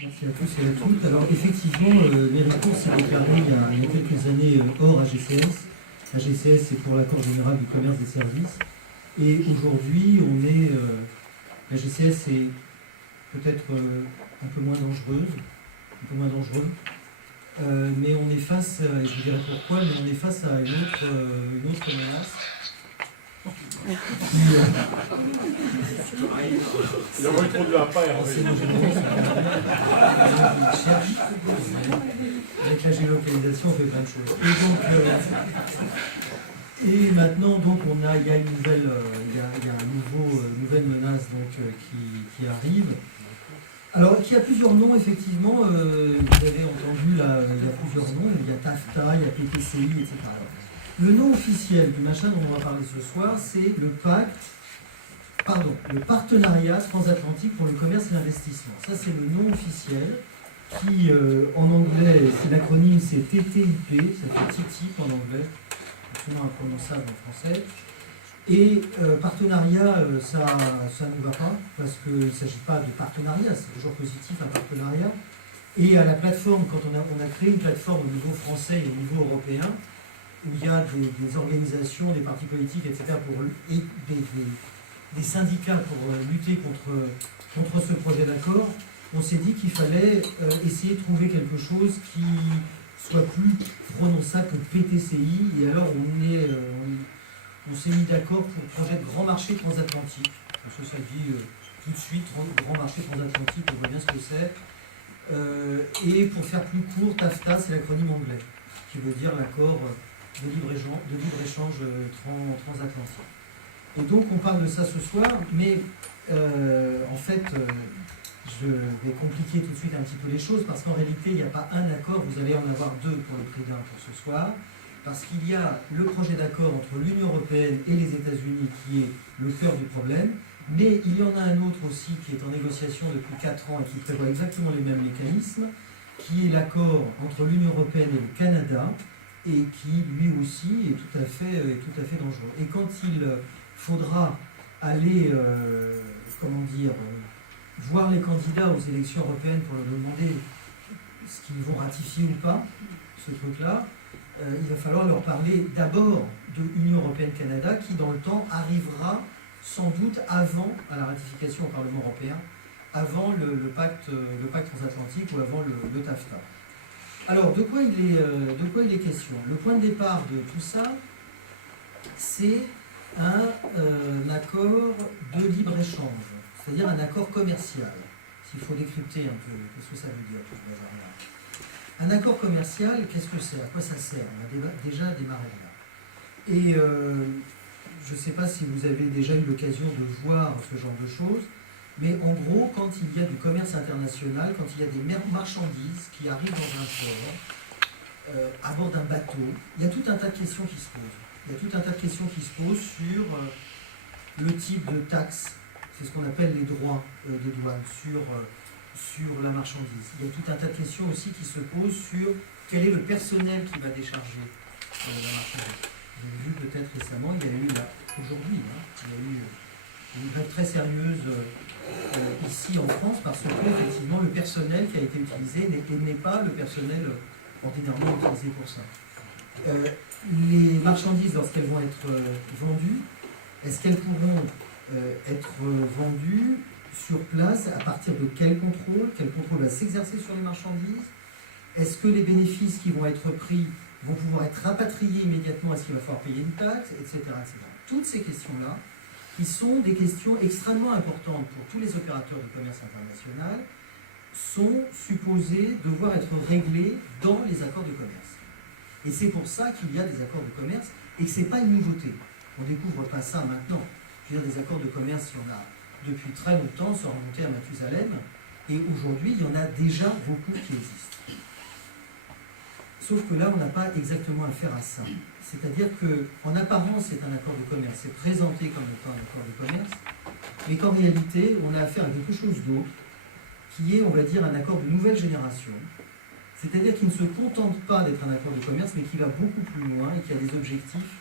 Merci à tous et à toutes. Alors effectivement, l'Hériton s'est déclaré il y a quelques années hors AGCS. AGCS, c'est pour l'accord général du commerce des services. Et aujourd'hui, l'AGCS est peut-être un peu moins dangereuse, mais on est face, et je vous dirai pourquoi, mais on est face à une autre menace. Il a répondu après. Avec la géolocalisation, on fait plein de choses. Et maintenant, donc, il y a une nouvelle menace qui arrive. Alors, qui a plusieurs noms, effectivement. Vous avez entendu, là, il y a plusieurs noms. Il y a TAFTA, il y a PTCI, etc. Le nom officiel du machin dont on va parler ce soir, c'est le partenariat transatlantique pour le commerce et l'investissement. Ça, c'est le nom officiel qui, en anglais, c'est l'acronyme, c'est TTIP, ça fait TTIP en anglais, absolument imprononçable en français. Et partenariat, ça ne va pas, parce qu'il ne s'agit pas de partenariat, c'est toujours positif un partenariat. Et à la plateforme, quand on a créé une plateforme au niveau français et au niveau européen, où il y a des organisations, des partis politiques, etc., et des syndicats pour lutter contre ce projet d'accord, on s'est dit qu'il fallait essayer de trouver quelque chose qui soit plus prononçable que PTCI, et alors on s'est mis d'accord pour le projet de grand marché transatlantique, parce que ça dit tout de suite, grand marché transatlantique, on voit bien ce que c'est, et pour faire plus court, TAFTA, c'est l'acronyme anglais, qui veut dire l'accord de libre-échange transatlantique. Et donc on parle de ça ce soir, mais en fait, je vais compliquer tout de suite un petit peu les choses, parce qu'en réalité, il n'y a pas un accord, vous allez en avoir deux pour le prix d'un pour ce soir, parce qu'il y a le projet d'accord entre l'Union européenne et les États-Unis qui est le cœur du problème, mais il y en a un autre aussi qui est en négociation depuis 4 ans et qui prévoit exactement les mêmes mécanismes, qui est l'accord entre l'Union européenne et le Canada, et qui lui aussi est tout à fait dangereux. Et quand il faudra aller, voir les candidats aux élections européennes pour leur demander ce qu'ils vont ratifier ou pas, ce truc-là, il va falloir leur parler d'abord de l'Union européenne-Canada, qui dans le temps arrivera sans doute avant, à la ratification au Parlement européen, avant le pacte transatlantique ou avant le TAFTA. Alors, de quoi il est question? Le point de départ de tout ça, c'est un accord de libre-échange, c'est-à-dire un accord commercial, s'il faut décrypter un peu, qu'est-ce que ça veut dire tout ce bazar-là. Un accord commercial, qu'est-ce que c'est? À quoi ça sert? On va déjà démarrer là. Et je ne sais pas si vous avez déjà eu l'occasion de voir ce genre de choses, mais en gros, quand il y a du commerce international, quand il y a des marchandises qui arrivent dans un port, à bord d'un bateau, il y a tout un tas de questions qui se posent. Il y a tout un tas de questions qui se posent sur le type de taxe, c'est ce qu'on appelle les droits de douane sur la marchandise. Il y a tout un tas de questions aussi qui se posent sur quel est le personnel qui va décharger la marchandise. Vous avez vu peut-être récemment, il y a eu aujourd'hui, il y a eu une grève très sérieuse ici en France, parce que effectivement le personnel qui a été utilisé n'est pas le personnel ordinairement utilisé pour ça. Les marchandises, lorsqu'elles vont être vendues, est-ce qu'elles pourront être vendues sur place? À partir de quel contrôle? Quel contrôle va s'exercer sur les marchandises? Est-ce que les bénéfices qui vont être pris vont pouvoir être rapatriés immédiatement? Est-ce qu'il va falloir payer une taxe, etc., etc. Toutes ces questions-là, qui sont des questions extrêmement importantes pour tous les opérateurs du commerce international, sont supposées devoir être réglées dans les accords de commerce. Et c'est pour ça qu'il y a des accords de commerce, et que ce n'est pas une nouveauté. On ne découvre pas ça maintenant. Je veux dire, des accords de commerce, il y en a depuis très longtemps, sans remonter à Mathusalem, et aujourd'hui, il y en a déjà beaucoup qui existent. Sauf que là, on n'a pas exactement affaire à ça. C'est-à-dire qu'en apparence, c'est un accord de commerce, c'est présenté comme étant un accord de commerce, mais qu'en réalité, on a affaire à quelque chose d'autre, qui est, on va dire, un accord de nouvelle génération, c'est-à-dire qu'il ne se contente pas d'être un accord de commerce, mais qui va beaucoup plus loin et qui a des objectifs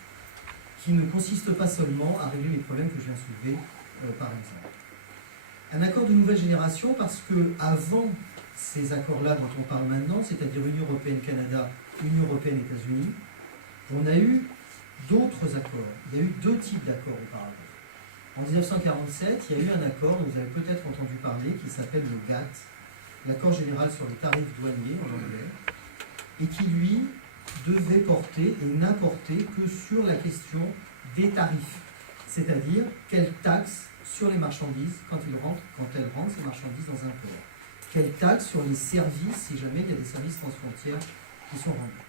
qui ne consistent pas seulement à régler les problèmes que je viens de soulever, par exemple. Un accord de nouvelle génération parce que avant ces accords-là dont on parle maintenant, c'est-à-dire Union européenne-Canada, Union européenne-États-Unis, on a eu d'autres accords. Il y a eu deux types d'accords auparavant. En 1947, il y a eu un accord dont vous avez peut-être entendu parler qui s'appelle le GATT, l'accord général sur les tarifs douaniers en anglais, et qui, lui, devait porter et n'apporter que sur la question des tarifs, c'est-à-dire quelle taxe sur les marchandises quand elles rentrent ces marchandises dans un port, quelle taxe sur les services si jamais il y a des services transfrontières qui sont rendus.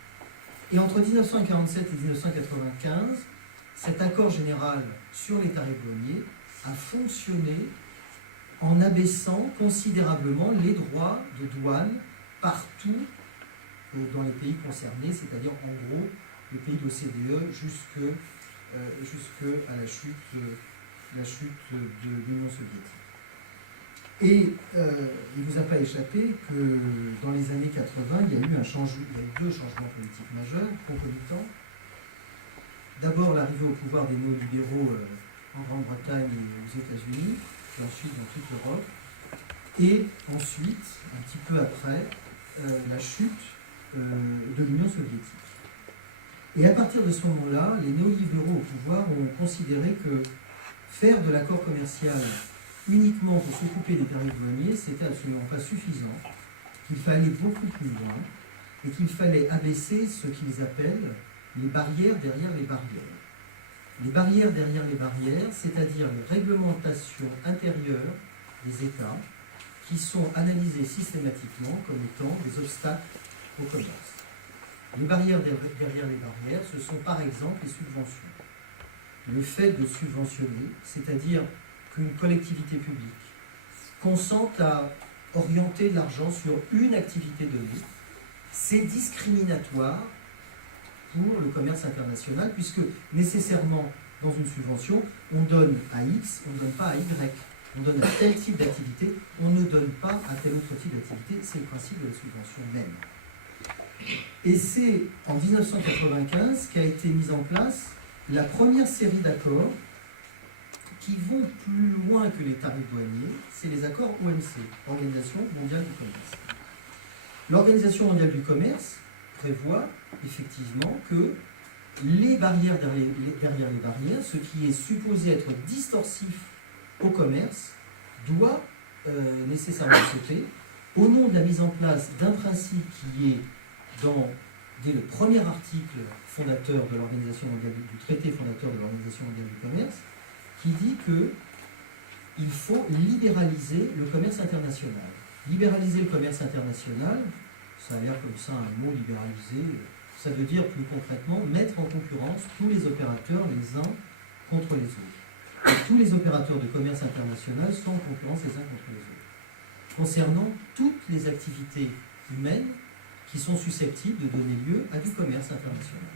Et entre 1947 et 1995, cet accord général sur les tarifs douaniers a fonctionné en abaissant considérablement les droits de douane partout dans les pays concernés, c'est-à-dire en gros le pays de l'OCDE jusqu'à la chute de l'Union soviétique. Et il ne vous a pas échappé que dans les années 80, il y a eu deux changements politiques majeurs, concomitants. D'abord l'arrivée au pouvoir des néolibéraux en Grande-Bretagne et aux États-Unis, et ensuite dans toute l'Europe. Et ensuite, un petit peu après, la chute de l'Union soviétique. Et à partir de ce moment-là, les néolibéraux au pouvoir ont considéré que faire de l'accord commercial uniquement pour s'occuper des tarifs douaniers, c'était absolument pas suffisant, qu'il fallait aller beaucoup plus loin et qu'il fallait abaisser ce qu'ils appellent les barrières derrière les barrières. Les barrières derrière les barrières, c'est-à-dire les réglementations intérieures des États qui sont analysées systématiquement comme étant des obstacles au commerce. Les barrières derrière les barrières, ce sont par exemple les subventions. Le fait de subventionner, c'est-à-dire qu'une collectivité publique consente à orienter de l'argent sur une activité donnée, c'est discriminatoire pour le commerce international, puisque nécessairement, dans une subvention, on donne à X, on ne donne pas à Y. On donne à tel type d'activité, on ne donne pas à tel autre type d'activité. C'est le principe de la subvention même. Et c'est en 1995 qu'a été mise en place la première série d'accords qui vont plus loin que les tarifs douaniers, c'est les accords OMC, Organisation mondiale du commerce. L'Organisation mondiale du commerce prévoit effectivement que les barrières derrière les barrières, ce qui est supposé être distorsif au commerce, doit nécessairement sauter au nom de la mise en place d'un principe qui est dès le premier article fondateur de l'Organisation mondiale du traité fondateur de l'Organisation mondiale du commerce, qui dit qu'il faut libéraliser le commerce international. Libéraliser le commerce international, ça a l'air comme ça un mot libéralisé, ça veut dire plus concrètement mettre en concurrence tous les opérateurs les uns contre les autres. Et tous les opérateurs de commerce international sont en concurrence les uns contre les autres. Concernant toutes les activités humaines qui sont susceptibles de donner lieu à du commerce international.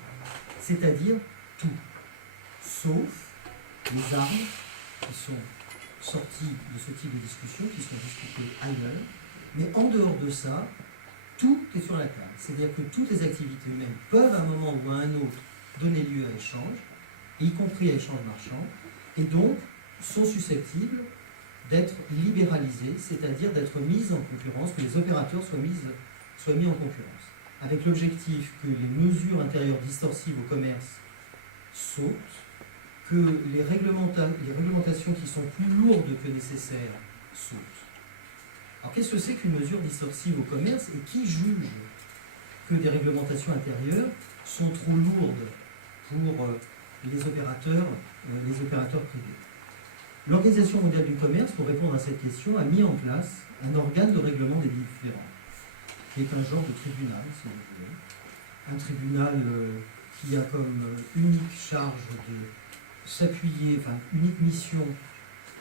C'est-à-dire tout, sauf les armes qui sont sorties de ce type de discussion, qui sont discutées ailleurs, mais en dehors de ça, tout est sur la table. C'est-à-dire que toutes les activités humaines peuvent à un moment ou à un autre donner lieu à échange, y compris à échange marchand, et donc sont susceptibles d'être libéralisées, c'est-à-dire d'être mises en concurrence, que les opérateurs soient mis en concurrence, avec l'objectif que les mesures intérieures distorsives au commerce sautent, que les réglementations qui sont plus lourdes que nécessaires sautent. Alors qu'est-ce que c'est qu'une mesure distorsive au commerce et qui juge que des réglementations intérieures sont trop lourdes pour les opérateurs privés? L'Organisation mondiale du commerce, pour répondre à cette question, a mis en place un organe de règlement des différends, qui est un genre de tribunal, si vous voulez. Un tribunal qui a comme unique charge de s'appuyer, enfin unique mission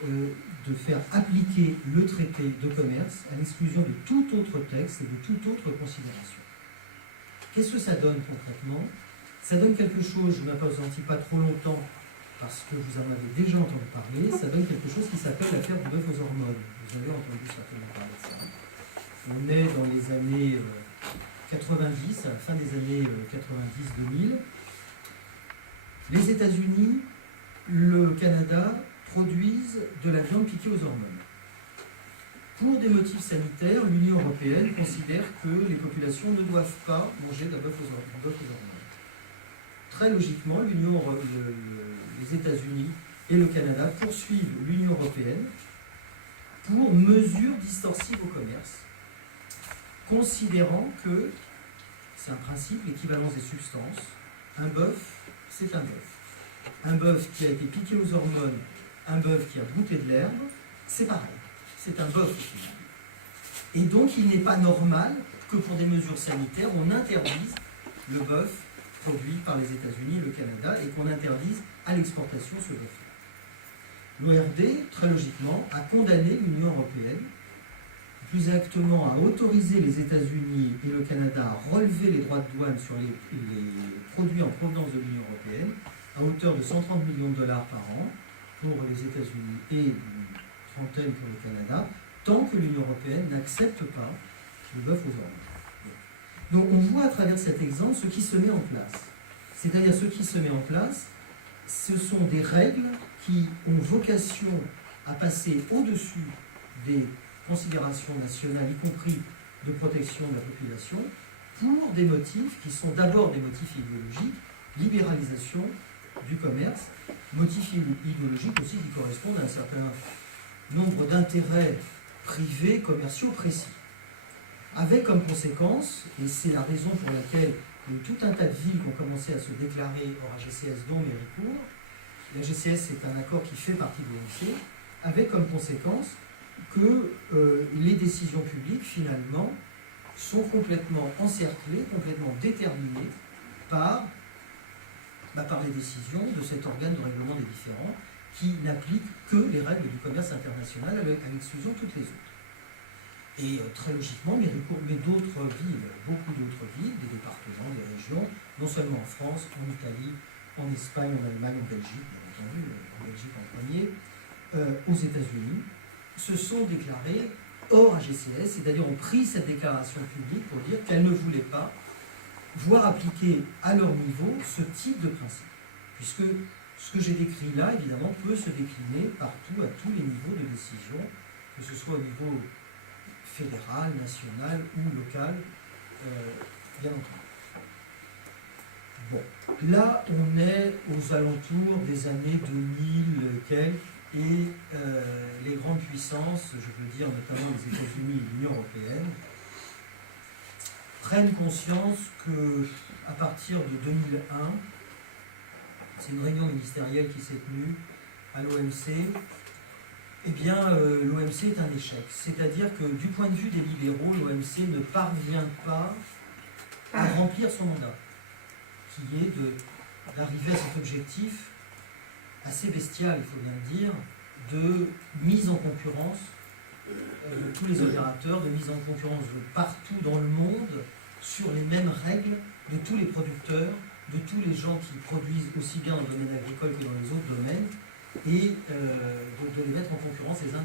de faire appliquer le traité de commerce à l'exclusion de tout autre texte et de toute autre considération. Qu'est-ce que ça donne concrètement? Ça donne quelque chose, je ne m'appesantis pas trop longtemps, parce que vous en avez déjà entendu parler, ça donne quelque chose qui s'appelle l'affaire du bœuf aux hormones. Vous avez entendu certainement parler de ça. On est dans les années 90, à la fin des années 90-2000. Les États-Unis, le Canada produisent de la viande piquée aux hormones. Pour des motifs sanitaires, l'Union européenne considère que les populations ne doivent pas manger de bœuf aux hormones. Très logiquement, les États-Unis et le Canada poursuivent l'Union européenne pour mesures distorsives au commerce, considérant que c'est un principe, l'équivalence des substances. Un bœuf, c'est un bœuf. Un bœuf qui a été piqué aux hormones, un bœuf qui a brouté de l'herbe, c'est pareil. C'est un bœuf. Et donc, il n'est pas normal que pour des mesures sanitaires, on interdise le bœuf produit par les États-Unis et le Canada et qu'on interdise à l'exportation ce bœuf-là. L'ORD, très logiquement, a condamné l'Union européenne, plus exactement a autorisé les États-Unis et le Canada à relever les droits de douane sur les produits en provenance de l'Union européenne à hauteur de 130 millions de dollars par an pour les États-Unis et une trentaine pour le Canada, tant que l'Union européenne n'accepte pas le bœuf aux hormones. Donc on voit à travers cet exemple ce qui se met en place. C'est-à-dire ce qui se met en place, ce sont des règles qui ont vocation à passer au-dessus des considérations nationales, y compris de protection de la population, pour des motifs qui sont d'abord des motifs idéologiques, libéralisation du commerce, motifs idéologiques aussi qui correspondent à un certain nombre d'intérêts privés, commerciaux précis. Avec comme conséquence, et c'est la raison pour laquelle il y a eu tout un tas de villes qui ont commencé à se déclarer hors AGCS, dont Méricourt. L'AGCS, c'est un accord qui fait partie de l'OMC, avec comme conséquence que les décisions publiques, finalement, sont complètement encerclées, complètement déterminées par les décisions de cet organe de règlement des différends qui n'applique que les règles du commerce international à l'exclusion de toutes les autres. Et très logiquement, Méricourt, mais d'autres villes, beaucoup d'autres villes, des départements, des régions, non seulement en France, en Italie, en Espagne, en Allemagne, en Belgique, bien entendu, en Belgique en premier, aux États-Unis, se sont déclarés hors AGCS, c'est-à-dire ont pris cette déclaration publique pour dire qu'elles ne voulaient pas voir appliquer à leur niveau ce type de principe. Puisque ce que j'ai décrit là, évidemment, peut se décliner partout, à tous les niveaux de décision, que ce soit au niveau fédéral, national ou local, bien entendu. Bon, là, on est aux alentours des années 2000 quelques, et les grandes puissances, je veux dire notamment les États-Unis et l'Union européenne, prennent conscience qu'à partir de 2001, c'est une réunion ministérielle qui s'est tenue à l'OMC, eh bien, l'OMC est un échec. C'est-à-dire que du point de vue des libéraux, l'OMC ne parvient pas à remplir son mandat, qui est d'arriver à cet objectif assez bestial, il faut bien le dire, de mise en concurrence de tous les opérateurs, de mise en concurrence partout dans le monde, sur les mêmes règles de tous les producteurs, de tous les gens qui produisent aussi bien dans le domaine agricole que dans les autres domaines, et de les mettre en concurrence les uns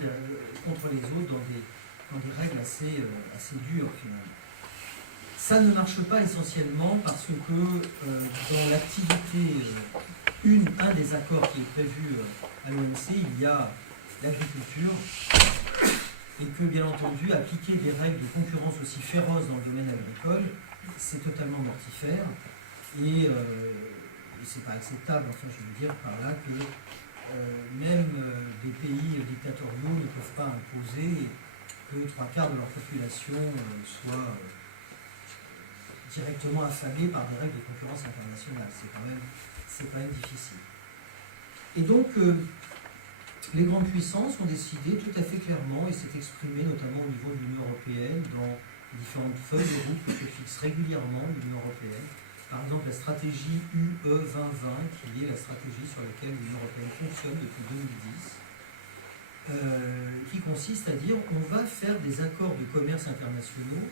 contre les autres dans des règles assez dures finalement. Ça ne marche pas essentiellement parce que dans l'activité, un des accords qui est prévu à l'OMC, il y a l'agriculture, et que bien entendu, appliquer des règles de concurrence aussi féroces dans le domaine agricole, c'est totalement mortifère, et c'est pas acceptable, enfin je veux dire par là que même des pays dictatoriaux ne peuvent pas imposer que 3/4 de leur population soit directement affamée par des règles de concurrence internationale. C'est quand même difficile. Et donc, les grandes puissances ont décidé tout à fait clairement, et c'est exprimé notamment au niveau de l'Union européenne, dans les différentes feuilles de route que fixe régulièrement l'Union européenne. Par exemple, la stratégie UE 2020, qui est la stratégie sur laquelle l'Union européenne fonctionne depuis 2010, qui consiste à dire on va faire des accords de commerce internationaux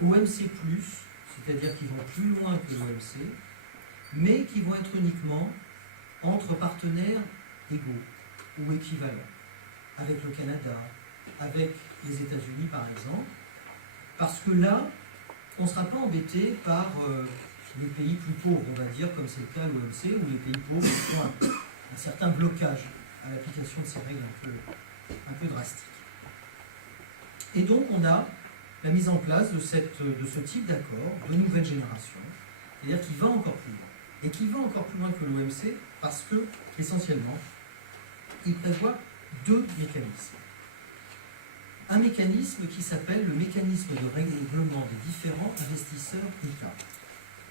OMC+, c'est-à-dire qui vont plus loin que l'OMC, mais qui vont être uniquement entre partenaires égaux ou équivalents, avec le Canada, avec les États-Unis par exemple, parce que là, on ne sera pas embêté par les pays plus pauvres, on va dire, comme c'est le cas à l'OMC, où les pays pauvres ont un certain blocage à l'application de ces règles un peu drastiques. Et donc on a la mise en place de ce type d'accord de nouvelle génération, c'est-à-dire qui va encore plus loin. Et qui va encore plus loin que l'OMC parce que, essentiellement, il prévoit deux mécanismes. Un mécanisme qui s'appelle le mécanisme de règlement des différents investisseurs États.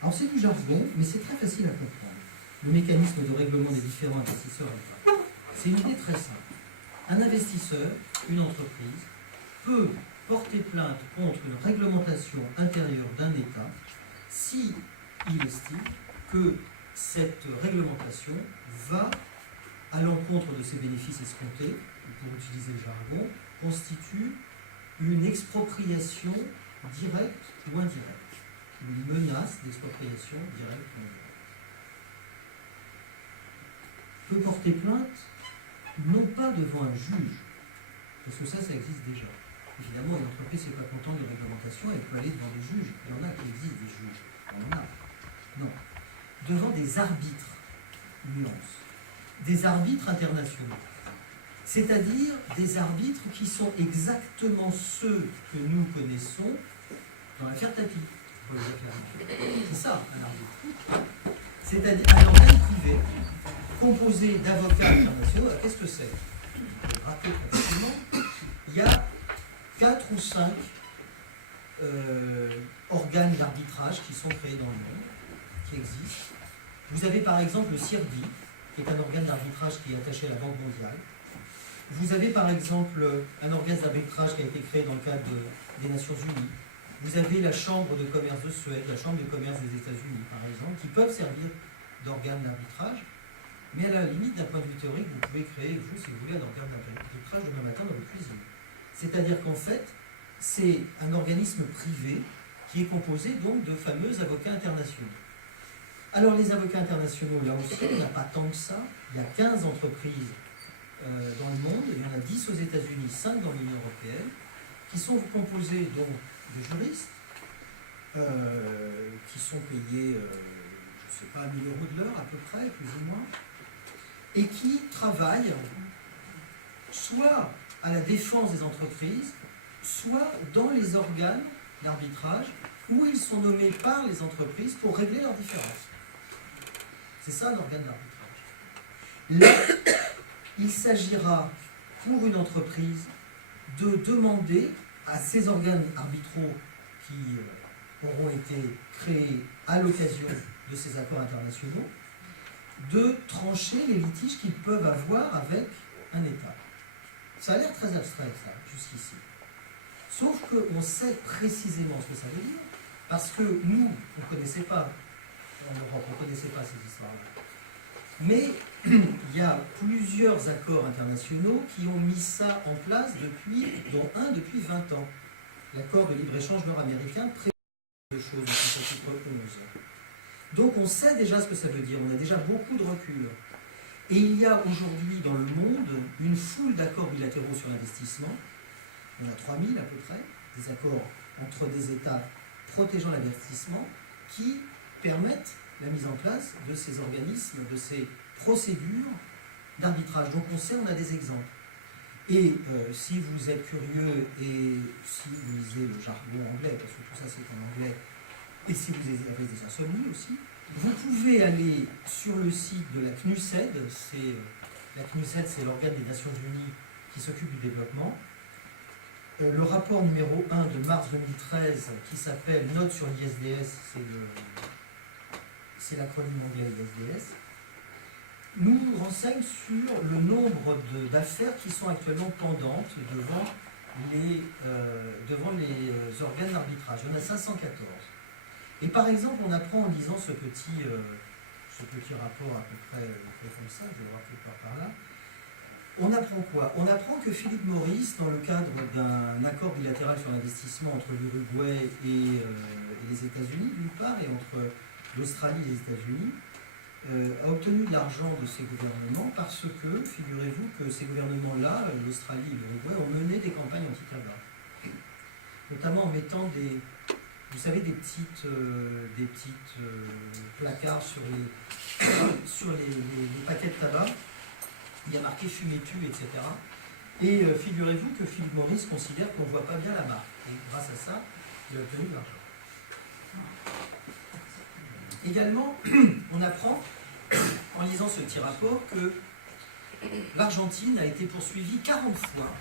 Alors c'est du jargon, mais c'est très facile à comprendre. Le mécanisme de règlement des différents investisseurs États. C'est une idée très simple. Un investisseur, une entreprise, peut porter plainte contre une réglementation intérieure d'un État si il estime que cette réglementation va à l'encontre de ses bénéfices escomptés, ou pour utiliser le jargon, constitue une expropriation directe ou indirecte, une menace d'expropriation directe ou indirecte. Peut porter plainte non pas devant un juge, parce que ça existe déjà. Évidemment, une entreprise n'est pas contente de réglementation, elle peut aller devant des juges. Il y en a qui existent des juges. Il y en a. Non. Devant des arbitres, nuance. Des arbitres internationaux. C'est-à-dire des arbitres qui sont exactement ceux que nous connaissons dans l'affaire Tapie. C'est ça, un arbitre. C'est-à-dire un organe privé composé d'avocats internationaux. Qu'est-ce que c'est? Pour le rappeler très facilement, il y a 4 ou 5 organes d'arbitrage qui sont créés dans le monde, qui existent. Vous avez par exemple le CIRDI, qui est un organe d'arbitrage qui est attaché à la Banque mondiale. Vous avez par exemple un organe d'arbitrage qui a été créé dans le cadre des Nations Unies. Vous avez la Chambre de commerce de Suède, la Chambre de commerce des États-Unis par exemple, qui peuvent servir d'organes d'arbitrage. Mais à la limite, d'un point de vue théorique, vous pouvez créer, vous, si vous voulez, un organe d'arbitrage demain matin dans votre cuisine. C'est-à-dire qu'en fait, c'est un organisme privé qui est composé donc de fameux avocats internationaux. Alors les avocats internationaux, là aussi, il n'y a pas tant que ça. Il y a 15 entreprises dans le monde, il y en a 10 aux États-Unis, 5 dans l'Union européenne, qui sont composés donc de juristes, qui sont payés, je ne sais pas, 1 000 € de l'heure à peu près, plus ou moins, et qui travaillent soit à la défense des entreprises, soit dans les organes d'arbitrage où ils sont nommés par les entreprises pour régler leurs différences. C'est ça un organe d'arbitrage. Là, il s'agira pour une entreprise de demander à ces organes arbitraux qui auront été créés à l'occasion de ces accords internationaux de trancher les litiges qu'ils peuvent avoir avec un État. Ça a l'air très abstrait, ça, jusqu'ici. Sauf qu'on sait précisément ce que ça veut dire, parce que nous, on ne connaissait pas, en Europe, on ne connaissait pas ces histoires-là. Mais il y a plusieurs accords internationaux qui ont mis ça en place dont un depuis 20 ans. L'accord de libre-échange nord-américain prévoit des choses dans ce chapitre 11. Donc on sait déjà ce que ça veut dire, on a déjà beaucoup de recul. Et il y a aujourd'hui dans le monde une foule d'accords bilatéraux sur l'investissement. Il y en a 3000 à peu près, des accords entre des États protégeant l'investissement qui permettent la mise en place de ces organismes, de ces procédures d'arbitrage. Donc on sait, on a des exemples. Et si vous êtes curieux et si vous lisez le jargon anglais, parce que tout ça c'est en anglais, et si vous avez des insomnies aussi, vous pouvez aller sur le site de la CNUSED, la CNUSED c'est l'organe des Nations Unies qui s'occupe du développement. Le rapport numéro 1 de mars 2013 qui s'appelle Note sur l'ISDS, c'est l'acronyme anglais ISDS, nous renseigne sur le nombre d'affaires qui sont actuellement pendantes devant les organes d'arbitrage. Il y en a 514. Et par exemple, on apprend en lisant ce petit rapport à peu près comme ça, je vais le voir quelque part par là, on apprend quoi? On apprend que Philip Morris, dans le cadre d'un accord bilatéral sur l'investissement entre l'Uruguay et les États-Unis, d'une part, et entre l'Australie et les États-Unis, a obtenu de l'argent de ces gouvernements parce que, figurez-vous que ces gouvernements-là, l'Australie et l'Uruguay, ont mené des campagnes anti-tabac. Notamment en mettant des petites placards sur les paquets de tabac. Il y a marqué « fumez-tu », etc. Et figurez-vous que Philip Morris considère qu'on ne voit pas bien la marque. Et grâce à ça, il a obtenu de l'argent. Également, on apprend, en lisant ce petit rapport, que l'Argentine a été poursuivie 40 fois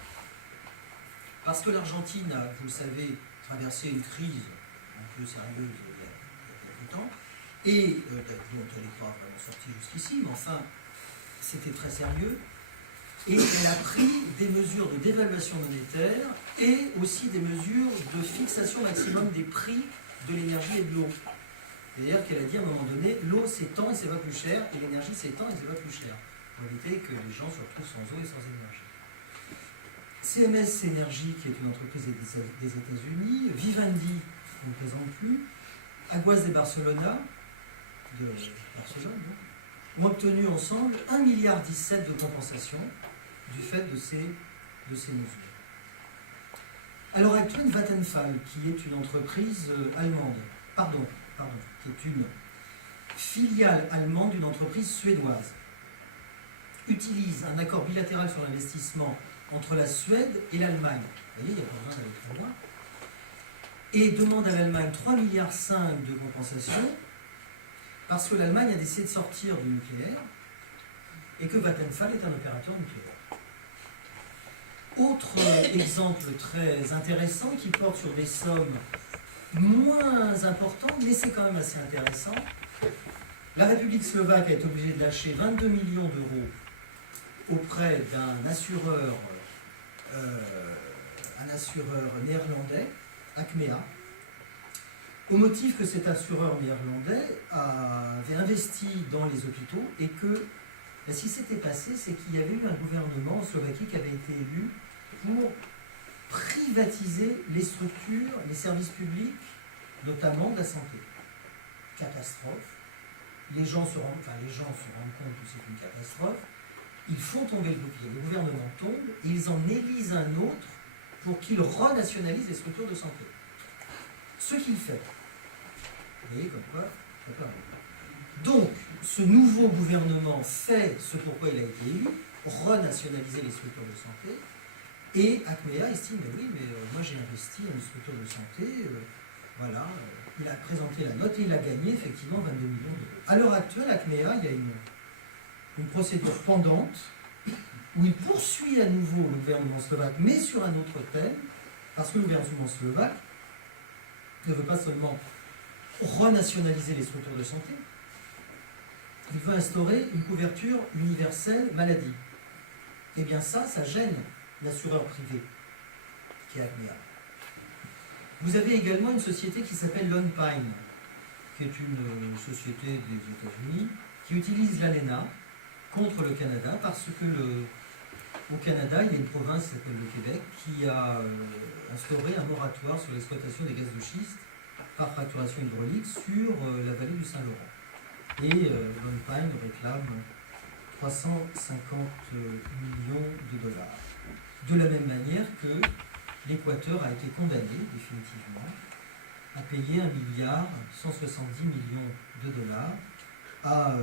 parce que l'Argentine a, vous le savez, traversé une crise un peu sérieuse il y a quelque temps, et dont elle n'est pas vraiment sortie jusqu'ici, mais enfin, c'était très sérieux, et elle a pris des mesures de dévaluation monétaire et aussi des mesures de fixation maximum des prix de l'énergie et de l'eau. C'est-à-dire qu'elle a dit à un moment donné, l'eau s'étend et ça va plus cher, et l'énergie s'étend et ça va plus cher, pour éviter que les gens se retrouvent sans eau et sans énergie. CMS Énergie, qui est une entreprise des États-Unis, Vivendi, on ne présente plus, Aguas de Barcelona, de Barcelone, ont obtenu ensemble 1,17 milliard de compensation du fait de ces mesures. À l'heure actuelle, Vattenfall, qui est une entreprise allemande, qui est une filiale allemande d'une entreprise suédoise, utilise un accord bilatéral sur l'investissement entre la Suède et l'Allemagne. Vous voyez, il n'y a pas besoin d'aller trop loin. Et demande à l'Allemagne 3,5 milliards de compensation parce que l'Allemagne a décidé de sortir du nucléaire et que Vattenfall est un opérateur nucléaire. Autre exemple très intéressant qui porte sur des sommes moins importantes, mais c'est quand même assez intéressant. La République slovaque a été obligée de lâcher 22 millions d'euros auprès d'un assureur néerlandais, Achmea, au motif que cet assureur néerlandais avait investi dans les hôpitaux et que ce qui s'était passé, c'est qu'il y avait eu un gouvernement en Slovaquie qui avait été élu pour privatiser les structures, les services publics, notamment de la santé. Catastrophe. Les gens se rendent compte que c'est une catastrophe. Ils font tomber le bouclier. Le gouvernement tombe et ils en élisent un autre pour qu'il renationalise les structures de santé. Ce qu'il fait. Vous voyez comme quoi, ça peut arriver. Donc, ce nouveau gouvernement fait ce pourquoi il a été élu, renationaliser les structures de santé, et Achmea estime, mais moi j'ai investi dans une structure de santé, il a présenté la note et il a gagné effectivement 22 millions d'euros. À l'heure actuelle, Achmea, il y a une procédure pendante où il poursuit à nouveau le gouvernement slovaque, mais sur un autre thème, parce que le gouvernement slovaque ne veut pas seulement renationaliser les structures de santé, il veut instaurer une couverture universelle maladie. Eh bien ça gêne l'assureur privé, qui est Achmea. Vous avez également une société qui s'appelle Lone Pine, qui est une société des États-Unis, qui utilise l'ALENA contre le Canada, parce que au Canada, il y a une province qui s'appelle le Québec, qui a instauré un moratoire sur l'exploitation des gaz de schiste par fracturation hydraulique sur la vallée du Saint-Laurent. Et Lone Pine réclame 350 millions de dollars. De la même manière que l'Équateur a été condamné définitivement à payer 1,170 milliard de dollars à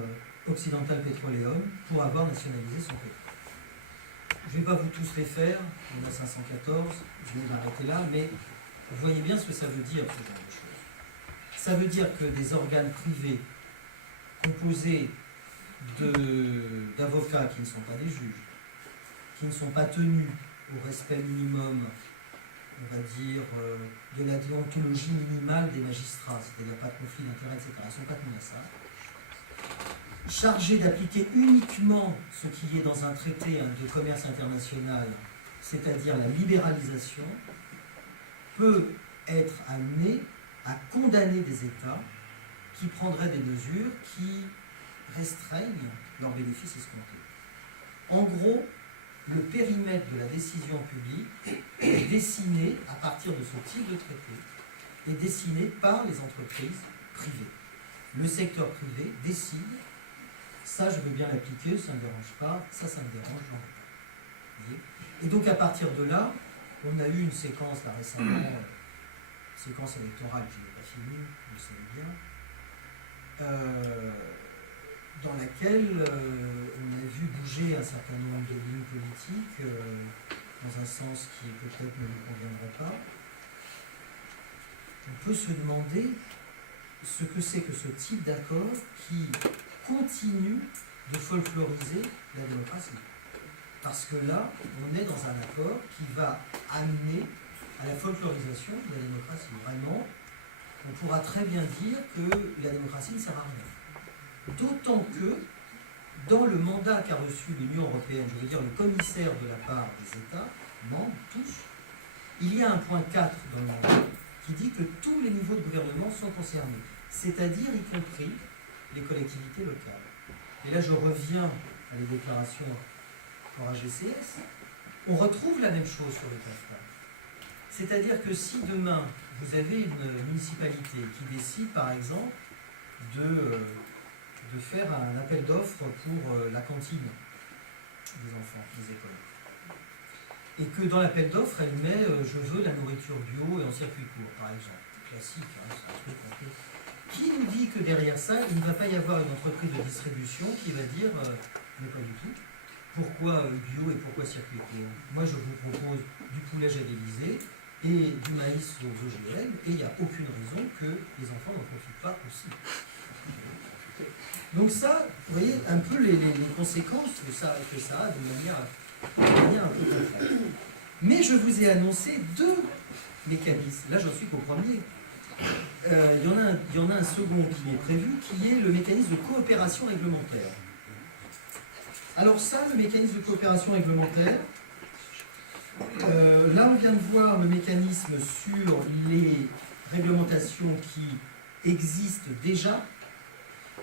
Occidental Petroleum pour avoir nationalisé son pétrole. Je ne vais pas vous tous les faire, il y en a 514, je vais m'arrêter là, mais vous voyez bien ce que ça veut dire, ce genre de choses. Ça veut dire que des organes privés composés d'avocats qui ne sont pas des juges, qui ne sont pas tenus au respect minimum, on va dire, de la déontologie minimale des magistrats, c'est-à-dire pas de conflit d'intérêts, etc., ils ne sont pas tenus à ça, chargés d'appliquer uniquement ce qui est dans un traité de commerce international, c'est-à-dire la libéralisation, peut être amené à condamner des États qui prendraient des mesures qui restreignent leurs bénéfices escomptés. En gros, le périmètre de la décision publique est dessiné à partir de ce type de traité, est dessiné par les entreprises privées. Le secteur privé décide, ça je veux bien l'appliquer, ça ne me dérange pas, ça me dérange, j'en veux pas. Et donc à partir de là, on a eu une séquence là récemment, séquence électorale qui n'est pas finie, vous le savez bien, dans laquelle on a vu bouger un certain nombre de lignes politiques dans un sens qui peut-être ne nous conviendrait pas, on peut se demander ce que c'est que ce type d'accord qui continue de folkloriser la démocratie. Parce que là, on est dans un accord qui va amener à la folklorisation de la démocratie. Vraiment, on pourra très bien dire que la démocratie ne sert à rien. D'autant que, dans le mandat qu'a reçu l'Union européenne, je veux dire le commissaire de la part des États membres, tous, il y a un point 4 dans le mandat qui dit que tous les niveaux de gouvernement sont concernés, c'est-à-dire y compris les collectivités locales. Et là, je reviens à la déclaration pour AGCS. On retrouve la même chose sur le CAFTA. C'est-à-dire que si demain, vous avez une municipalité qui décide, par exemple, de faire un appel d'offres pour la cantine des enfants, des écoles, et que dans l'appel d'offres, elle met je veux la nourriture bio et en circuit court, par exemple. Classique, hein, c'est un truc un peu... Qui nous dit que derrière ça, il ne va pas y avoir une entreprise de distribution qui va dire mais pas du tout. Pourquoi bio et pourquoi circuit court? Moi, je vous propose du poulet javellisé et du maïs aux OGM, et il n'y a aucune raison que les enfants n'en profitent pas aussi. Donc ça, vous voyez un peu les conséquences que ça a de manière un peu concrète. Mais je vous ai annoncé deux mécanismes. Là, j'en suis qu'au premier. Il y en a un second qui est prévu, qui est le mécanisme de coopération réglementaire. Alors ça, le mécanisme de coopération réglementaire, là on vient de voir le mécanisme sur les réglementations qui existent déjà.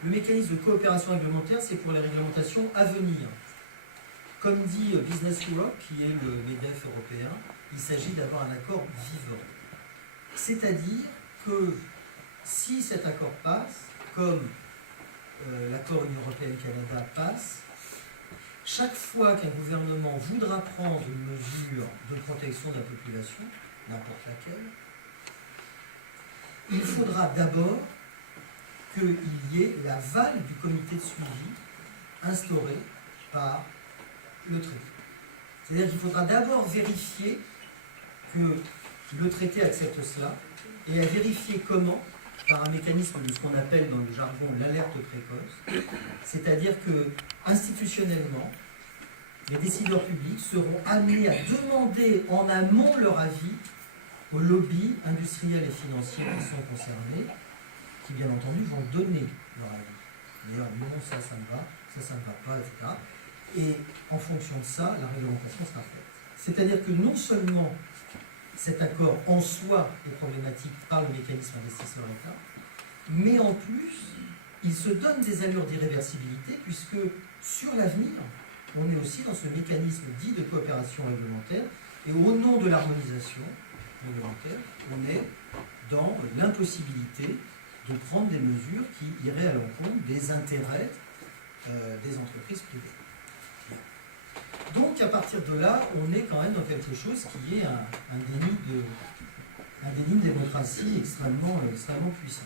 Le mécanisme de coopération réglementaire, c'est pour les réglementations à venir. Comme dit Business Europe, qui est le MEDEF européen, il s'agit d'avoir un accord vivant. C'est-à-dire que si cet accord passe, comme l'accord Union européenne-Canada passe, chaque fois qu'un gouvernement voudra prendre une mesure de protection de la population, n'importe laquelle, il faudra d'abord qu'il y ait l'aval du comité de suivi instauré par le traité. C'est-à-dire qu'il faudra d'abord vérifier que le traité accepte cela, et à vérifier comment, par un mécanisme de ce qu'on appelle dans le jargon l'alerte précoce, c'est-à-dire que institutionnellement, les décideurs publics seront amenés à demander en amont leur avis aux lobbies industriels et financiers qui sont concernés, qui bien entendu vont donner leur avis. D'ailleurs, non, ça me va, ça ne va pas, etc. Et en fonction de ça, la réglementation sera faite. C'est-à-dire que non seulement cet accord en soi est problématique par le mécanisme investisseur-État, mais en plus, il se donne des allures d'irréversibilité, puisque sur l'avenir, on est aussi dans ce mécanisme dit de coopération réglementaire, et au nom de l'harmonisation réglementaire, on est dans l'impossibilité de prendre des mesures qui iraient à l'encontre des intérêts des entreprises privées. Donc à partir de là, on est quand même dans quelque chose qui est un déni de démocratie extrêmement puissant.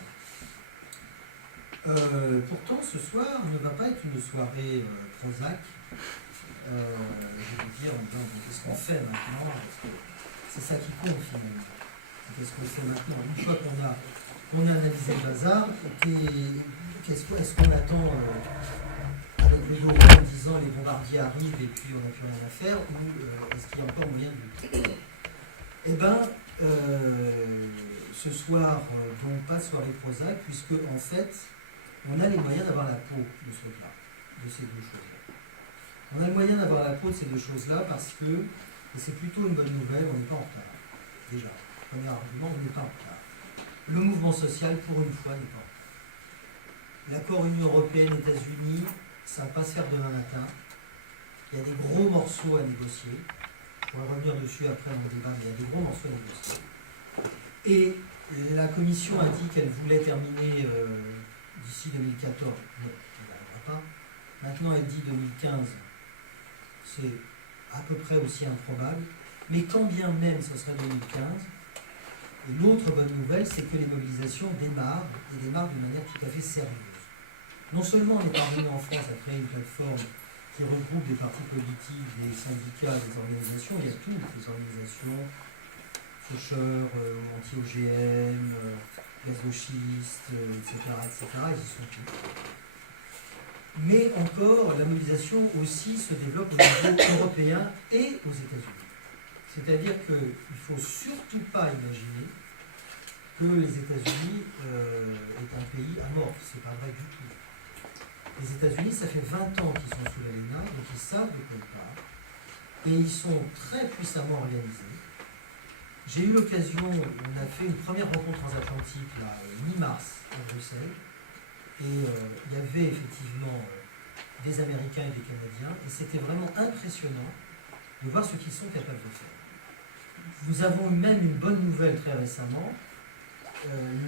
Pourtant, ce soir ne va pas être une soirée Prozac. Je vais vous dire, qu'est-ce qu'on fait maintenant? C'est ça qui compte finalement. Qu'est-ce qu'on fait maintenant? Une fois qu'on a analysé le bazar, est-ce qu'on attend avec le dos en disant les bombardiers arrivent et puis on n'a plus rien à faire, ou est-ce qu'il y a encore moyen de lutter? Eh bien, ce soir, donc pas de soirée Prozac, puisque en fait, on a les moyens d'avoir la peau de ce truc-là, de ces deux choses-là. On a le moyen d'avoir la peau de ces deux choses-là parce que, et c'est plutôt une bonne nouvelle, on n'est pas en retard. Déjà, premier argument, on n'est pas en retard. Le mouvement social, pour une fois, n'est pas en retard. L'accord Union européenne-États-Unis, ça ne va pas se faire demain matin. Il y a des gros morceaux à négocier. On va revenir dessus après dans le débat, mais il y a des gros morceaux à négocier. Et la Commission a dit qu'elle voulait terminer d'ici 2014. Non, elle n'arrivera pas. Maintenant, elle dit 2015. C'est à peu près aussi improbable. Mais quand bien même ce serait 2015, et l'autre bonne nouvelle, c'est que les mobilisations démarrent, et démarrent d'une manière tout à fait sérieuse. Non seulement on est parvenu en France à créer une plateforme qui regroupe des partis politiques, des syndicats, des organisations. Il y a toutes les organisations, faucheurs, anti-OGM, gazochistes, etc., etc. Ils y sont tous. Mais encore, la mobilisation aussi se développe au niveau européen et aux États-Unis. C'est-à-dire qu'il ne faut surtout pas imaginer que les États-Unis est un pays amorphe. Ce n'est pas vrai du tout. Les États-Unis, ça fait 20 ans qu'ils sont sous l'ALENA, donc ils savent de quoi ils parlent. Et ils sont très puissamment organisés. J'ai eu l'occasion, on a fait une première rencontre transatlantique, mi-mars, à Bruxelles. Et il y avait effectivement des Américains et des Canadiens, et c'était vraiment impressionnant de voir ce qu'ils sont capables de faire. Nous avons eu même une bonne nouvelle très récemment.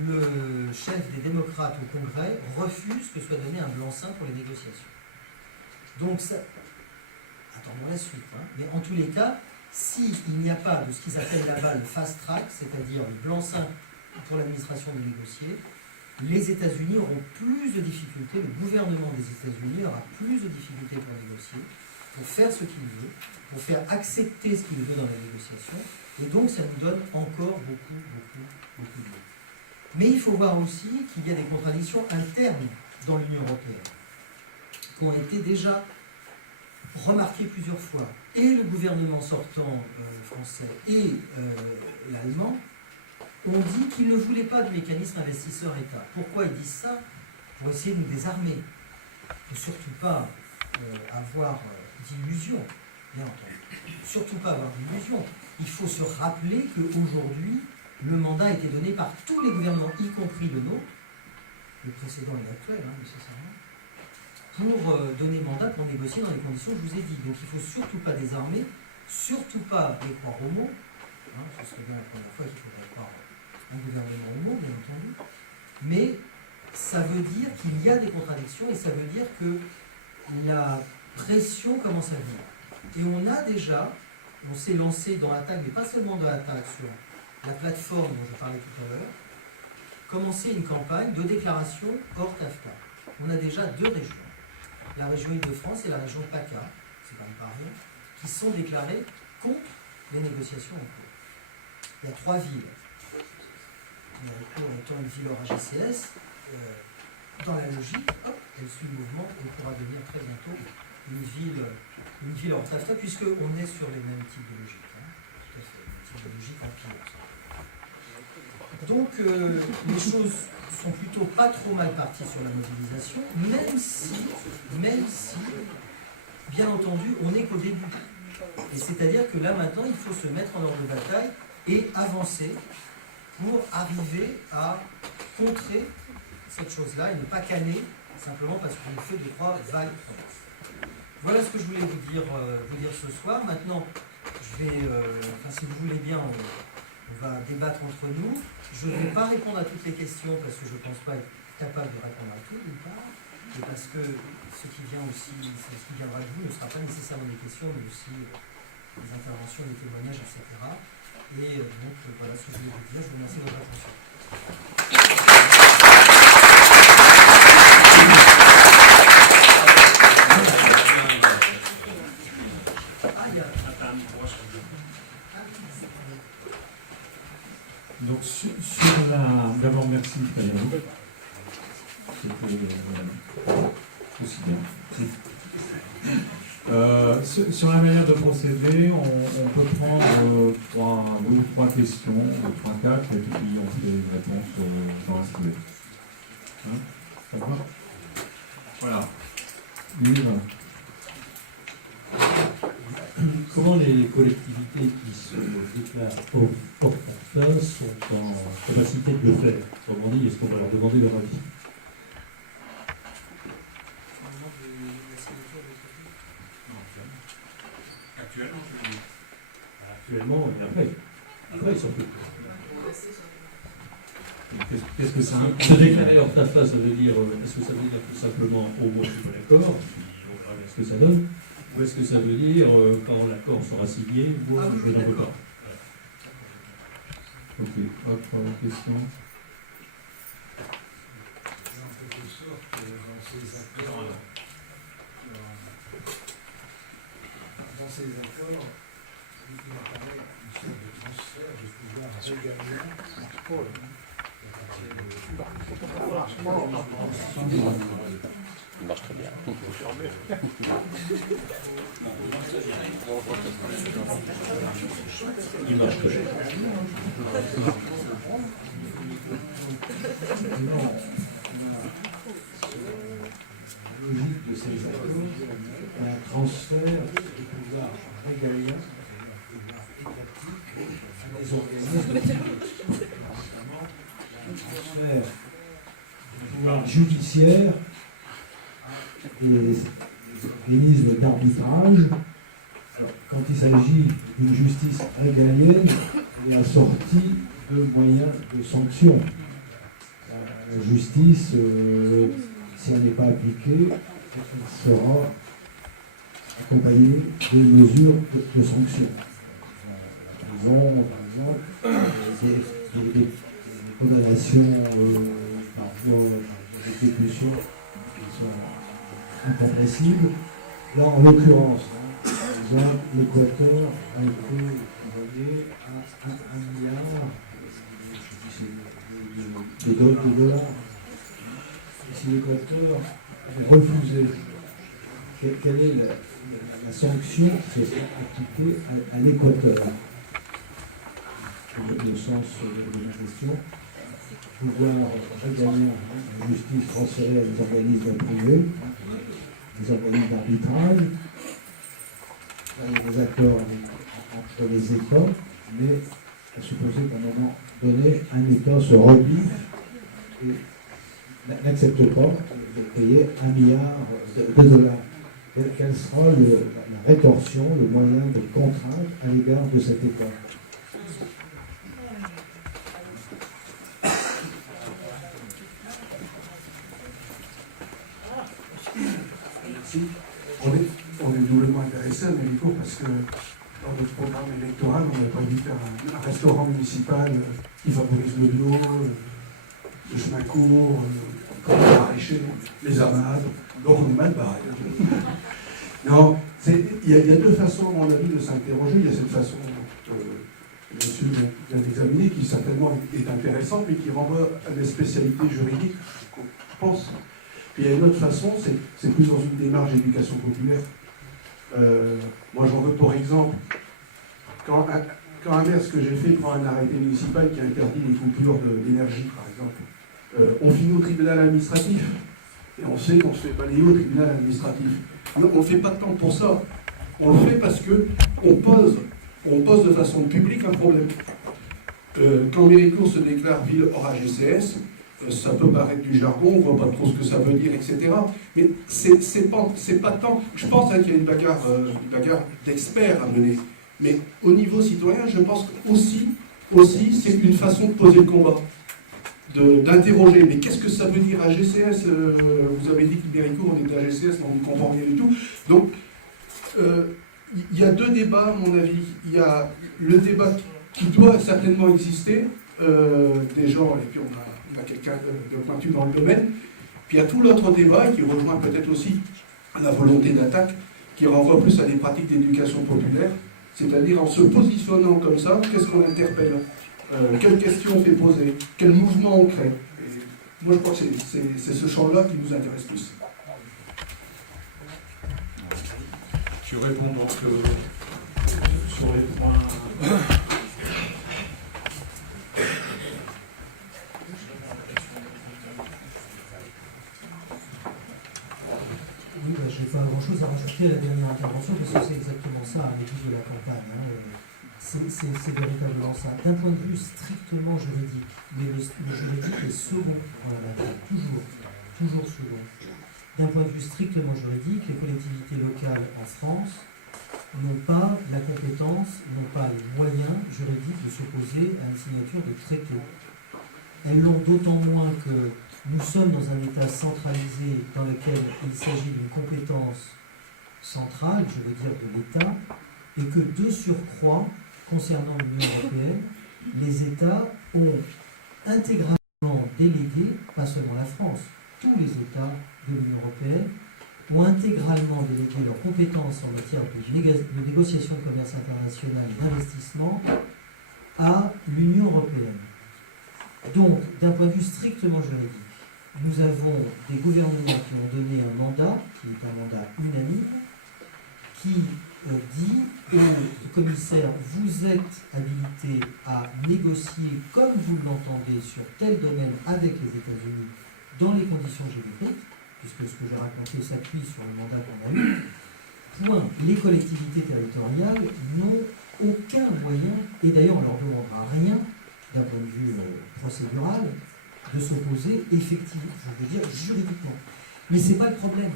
Le chef des démocrates au Congrès refuse que soit donné un blanc-seing pour les négociations. Donc, ça... attendons la suite. Mais en tous les cas, s'il n'y a pas de ce qu'ils appellent là-bas le fast-track, c'est-à-dire le blanc-seing pour l'administration de négocier, les États-Unis auront plus de difficultés, le gouvernement des États-Unis aura plus de difficultés pour négocier, pour faire ce qu'il veut, pour faire accepter ce qu'il veut dans la négociation, et donc ça nous donne encore beaucoup de mal. Mais il faut voir aussi qu'il y a des contradictions internes dans l'Union européenne, qui ont été déjà remarquées plusieurs fois. Et le gouvernement sortant français et l'allemand on dit qu'ils ne voulaient pas de mécanisme investisseur-État. Pourquoi ils disent ça? Pour essayer de nous désarmer. Et surtout pas avoir d'illusions, bien entendu. Surtout pas avoir d'illusions. Il faut se rappeler qu'aujourd'hui, le mandat a été donné par tous les gouvernements, y compris le nôtre, le précédent et l'actuel, nécessairement, pour donner mandat pour négocier dans les conditions que je vous ai dit. Donc il ne faut surtout pas désarmer, surtout pas les croire au mot. Ce serait bien la première fois qu'il faudrait croire un gouvernement au mot, bien entendu, mais ça veut dire qu'il y a des contradictions et ça veut dire que la pression commence à venir. Et on a déjà, on s'est lancé dans l'attaque, mais pas seulement dans l'attaque sur la plateforme dont je parlais tout à l'heure, commencer une campagne de déclaration hors TAFTA. On a déjà 2 régions, la région Île-de-France et la région PACA, c'est quand même pas rien, qui sont déclarées contre les négociations en cours. Il y a 3 villes. Étant une ville hors AGCS, dans la logique, hop, elle suit le mouvement et pourra devenir très bientôt une ville hors TAFTA, puisqu'on est sur les mêmes types de logiques. Tout à fait, les types de logique empire. Donc, les choses sont plutôt pas trop mal parties sur la mobilisation, même si, bien entendu, on n'est qu'au début. Et c'est-à-dire que là, maintenant, il faut se mettre en ordre de bataille et avancer pour arriver à contrer cette chose-là et ne pas canner simplement parce qu'on fait 2-3 vagues promesses. Voilà ce que je voulais vous dire ce soir. Maintenant, je vais, si vous voulez bien, on va débattre entre nous. Je ne vais pas répondre à toutes les questions parce que je ne pense pas être capable de répondre à tout, d'une part, et parce que ce qui viendra de vous ne sera pas nécessairement des questions, mais aussi des interventions, des témoignages, etc. Et donc voilà ce que je voulais vous dire. Je vous remercie de votre attention. Donc sur la... D'abord merci Frédéric. C'était aussi bien. Sur la manière de procéder, on peut prendre 2 ou 3 questions, 3-4, et puis on fait une réponse dans la foulée. D'accord ? Voilà. Livre. Comment les collectivités qui se déclarent hors TAFTA sont en capacité de le faire? Autrement dit, est-ce qu'on va leur demander leur avis? Actuellement, et après. Après, surtout. Qu'est-ce que ça implique? Se déclarer hors TAFTA, ça veut dire, est-ce que ça veut dire tout simplement, moi je suis pas d'accord, puis on verra ce que ça donne, ou est-ce que ça veut dire, quand l'accord sera signé, moi je n'en veux pas. Ok, autre question. En quelque sorte, dans ces accords, ces accords, il apparaît une sorte de transfert de pouvoir régalien Il marche très bien. Il marche très bien. La logique de ces accords, un transfert de pouvoir régalien, de pouvoir étatique, à des organismes, notamment un transfert de pouvoir judiciaire des organismes d'arbitrage. Alors, quand il s'agit d'une justice régalienne, elle est assortie de moyens de sanction. La justice, si elle n'est pas appliquée, elle sera accompagnée de mesures de sanction. Disons, par exemple, des condamnations par voie d'exécution qui sont incompressibles. Là, en l'occurrence, par exemple, l'Équateur a été condamné à 1 milliard de dollars. Et si l'Équateur avait refusé, quelle est la sanction qui serait appliquée à l'Équateur? Le sens de ma question, pouvoir régalien, la justice transférée à des organismes privés, des organismes d'arbitrage. Là, il y a des accords entre les États, mais à supposer qu'à un moment donné, un État se rebiffe et n'accepte pas de payer 1 milliard de dollars. Quelle sera la rétorsion, le moyen de contrainte à l'égard de cet État? Merci. On est doublement intéressé à Méricourt parce que dans notre programme électoral, on n'a pas dit faire un restaurant municipal qui favorise le bio, le chemin court, comme les maraîchers, les amades. Donc on est mal barré. Non, il y a deux façons, à mon avis, de s'interroger. Il y a cette façon que monsieur vient d'examiner, qui certainement est intéressante, mais qui renvoie à des spécialités juridiques qu'on pense. Puis il y a une autre façon, c'est plus dans une démarche d'éducation populaire. Moi, j'en veux pour exemple, quand un maire, ce que j'ai fait, prend un arrêté municipal qui interdit les coupures d'énergie, par exemple, on finit au tribunal administratif, et on sait qu'on se fait balayer au tribunal administratif. On ne fait pas de temps pour ça. On le fait parce qu'on pose de façon publique un problème. Quand Méricourt se déclare ville hors AGCS, ça peut paraître du jargon, on ne voit pas trop ce que ça veut dire, etc. Mais c'est pas tant. Je pense qu'il y a une bagarre d'experts à mener. Mais au niveau citoyen, je pense aussi c'est une façon de poser le combat, d'interroger. Mais qu'est-ce que ça veut dire AGCS? Vous avez dit que Méricourt, on était AGCS, mais on ne comprend rien du tout. Donc, il y a deux débats, à mon avis. Il y a le débat qui doit certainement exister, des gens, et puis on a quelqu'un de pointu dans le domaine. Puis il y a tout l'autre débat qui rejoint peut-être aussi la volonté d'attaque, qui renvoie plus à des pratiques d'éducation populaire, c'est-à-dire en se positionnant comme ça, qu'est-ce qu'on interpelle, quelles questions on fait poser, quel mouvement on crée. Et moi je crois que c'est ce champ-là qui nous intéresse plus. Tu réponds donc sur les points. Oui, je n'ai pas grand-chose à rajouter à la dernière intervention parce que c'est exactement ça, à l'écoute de la campagne. C'est véritablement ça. D'un point de vue strictement juridique, mais le juridique est second dans la matière, toujours second. D'un point de vue strictement juridique, les collectivités locales en France n'ont pas la compétence, n'ont pas les moyens juridiques de s'opposer à une signature de traité. Elles l'ont d'autant moins que nous sommes dans un État centralisé dans lequel il s'agit d'une compétence centrale, je veux dire de l'État, et que de surcroît, concernant l'Union européenne, les États ont intégralement délégué, pas seulement la France, tous les États de l'Union européenne ont intégralement délégué leurs compétences en matière de négociation de commerce international et d'investissement à l'Union européenne. Donc, d'un point de vue strictement juridique, nous avons des gouvernements qui ont donné un mandat, qui est un mandat unanime, qui dit au commissaire, vous êtes habilité à négocier comme vous l'entendez sur tel domaine avec les États-Unis dans les conditions géographiques, puisque ce que j'ai raconté s'appuie sur le mandat qu'on a eu. Point. Les collectivités territoriales n'ont aucun moyen, et d'ailleurs on ne leur demandera rien d'un point de vue procédural, de s'opposer effectivement, je veux dire juridiquement. Mais ce n'est pas le problème.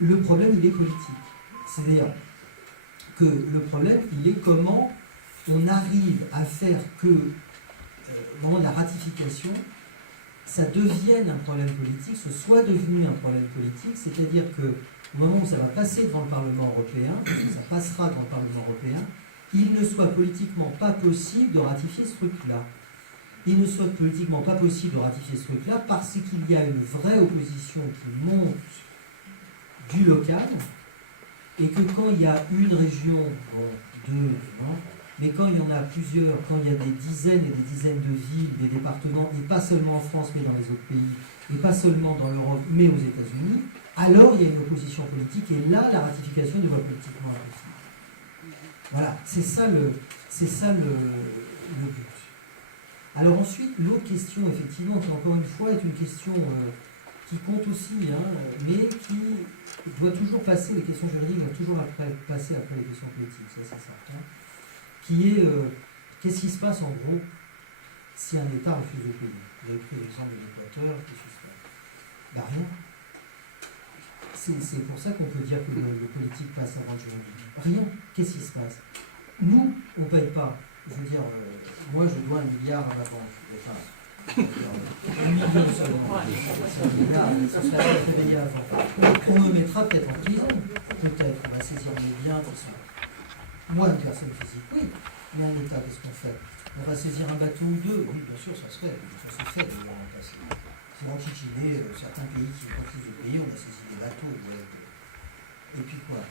Le problème, il est politique. C'est-à-dire que le problème, il est comment on arrive à faire que, au moment de la ratification, ça devienne un problème politique, ce soit devenu un problème politique, c'est-à-dire que au moment où ça va passer devant le Parlement européen, parce que ça passera devant le Parlement européen, il ne soit politiquement pas possible de ratifier ce truc-là. Il ne soit politiquement pas possible de ratifier ce truc-là parce qu'il y a une vraie opposition qui monte du local, et que quand il y a une région, bon, deux, non, mais quand il y en a plusieurs, quand il y a des dizaines et des dizaines de villes, des départements, et pas seulement en France, mais dans les autres pays, et pas seulement dans l'Europe, mais aux États-Unis, alors il y a une opposition politique, et là, la ratification devient politiquement impossible. Voilà, c'est ça le but. Alors ensuite, l'autre question, effectivement, qui encore une fois est une question qui compte aussi, hein, mais qui doit toujours passer, les questions juridiques doivent toujours passer après les questions politiques, ça c'est certain, qui est, qu'est-ce qui se passe en gros si un État refuse de payer? Vous avez pris l'exemple de l'Équateur, qu'est-ce qui se passe? Ben rien. C'est pour ça qu'on peut dire que le politique passe avant le juridique. Rien. Qu'est-ce qui se passe? Nous, on ne paye pas. Je veux dire, moi je dois 1 milliard à ma banque. Enfin, 1 million seulement. C'est 1 milliard, ça serait pas payé avant. On me mettra peut-être en prison. Peut-être, on va saisir mes biens, tout ça. Moi, une personne physique, oui. Mais un État, qu'est-ce qu'on fait? On va saisir un bateau ou deux? Oui, bien sûr, ça se fait. Ça se fait d'ailleurs en passé. C'est antiquité, certains pays qui refusent de payer, on a saisi des bateaux. Et puis quoi?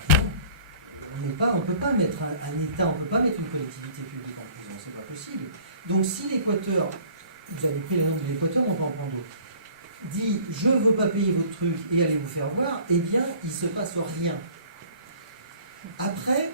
On ne peut pas mettre un État, on ne peut pas mettre une collectivité publique en prison, c'est pas possible. Donc si l'Équateur, vous avez pris le nom de l'Équateur, on va en prendre d'autres, dit je ne veux pas payer votre truc et allez vous faire voir, eh bien il ne se passe rien. Après,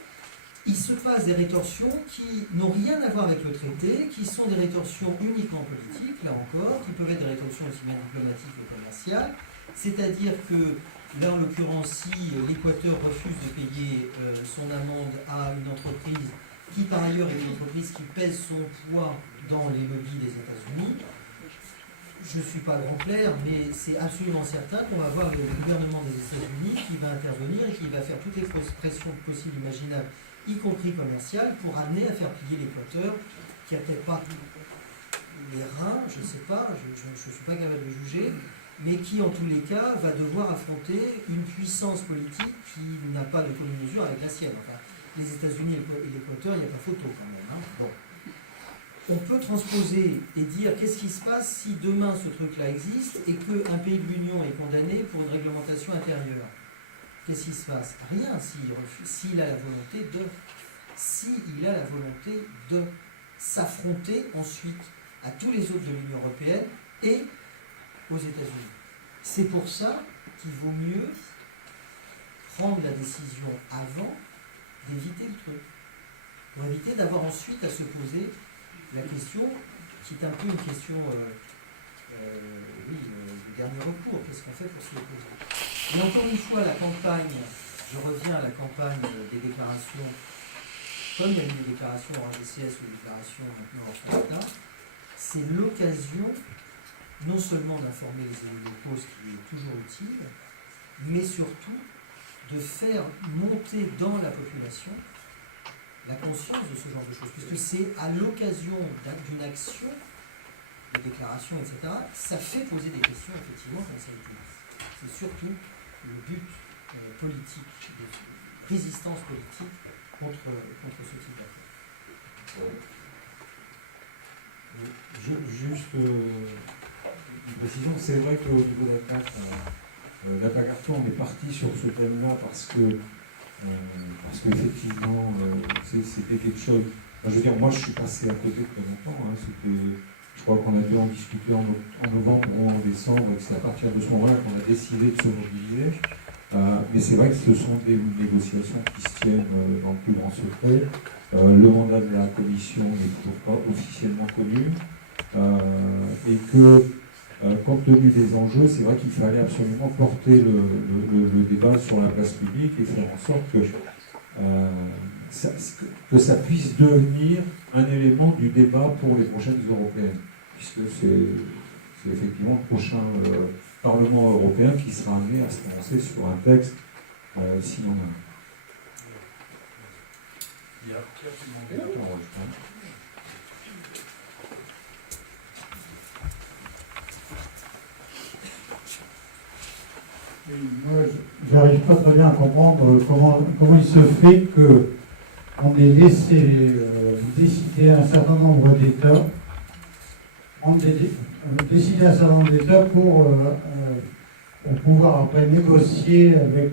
il se passe des rétorsions qui n'ont rien à voir avec le traité, qui sont des rétorsions uniquement politiques, là encore, qui peuvent être des rétorsions aussi bien diplomatiques que commerciales, c'est-à-dire que là, en l'occurrence, si l'Équateur refuse de payer son amende à une entreprise qui, par ailleurs, est une entreprise qui pèse son poids dans les lobbies des États-Unis, je ne suis pas grand clair, mais c'est absolument certain qu'on va voir le gouvernement des États-Unis qui va intervenir et qui va faire toutes les pressions possibles, imaginables, y compris commerciales, pour amener à faire plier l'Équateur, qui n'a peut-être pas les reins, je ne sais pas, je ne suis pas capable de juger, mais qui en tous les cas va devoir affronter une puissance politique qui n'a pas de commune mesure avec la sienne. Enfin, les États-Unis et l'Équateur, il n'y a pas photo quand même. Hein. Bon. On peut transposer et dire qu'est-ce qui se passe si demain ce truc-là existe et qu'un pays de l'Union est condamné pour une réglementation intérieure. Qu'est-ce qui se passe? Rien s'il a la volonté de s'affronter ensuite à tous les autres de l'Union européenne et aux États-Unis. C'est pour ça qu'il vaut mieux prendre la décision avant d'éviter le truc. Pour éviter d'avoir ensuite à se poser la question, qui est un peu une question du dernier recours. Qu'est-ce qu'on fait pour s'y opposer? Et encore une fois, la campagne, je reviens à la campagne des déclarations, comme il y a eu des déclarations en RDCS ou des déclarations maintenant en État, c'est l'occasion non seulement d'informer les élus locaux, ce qui est toujours utile, mais surtout de faire monter dans la population la conscience de ce genre de choses. Puisque c'est à l'occasion d'une action, de déclaration, etc., ça fait poser des questions, effectivement, comme ça a été dit. C'est surtout le but politique, de résistance politique contre ce type d'affaires. Juste une précision, c'est vrai qu'au niveau de la CAF, La Bagarton, on est parti sur ce thème-là parce qu'effectivement, c'était quelque chose. Enfin, je veux dire, moi, je suis passé à côté très longtemps. Hein, je crois qu'on a dû en discuter en novembre ou en décembre, et que c'est à partir de ce moment-là qu'on a décidé de se mobiliser. Mais c'est vrai que ce sont des négociations qui se tiennent dans le plus grand secret. Le mandat de la commission n'est toujours pas officiellement connu. Et que, compte tenu des enjeux, c'est vrai qu'il fallait absolument porter le débat sur la place publique et faire en sorte que ça puisse devenir un élément du débat pour les prochaines européennes, puisque c'est effectivement le prochain Parlement européen qui sera amené à se prononcer sur un texte, s'il y en a un. Il y a Pierre qui demande la parole, je pense. Moi, je n'arrive pas très bien à comprendre comment il se fait qu'on ait laissé décider un certain nombre d'États, décider un certain nombre d'États pour pouvoir après négocier avec,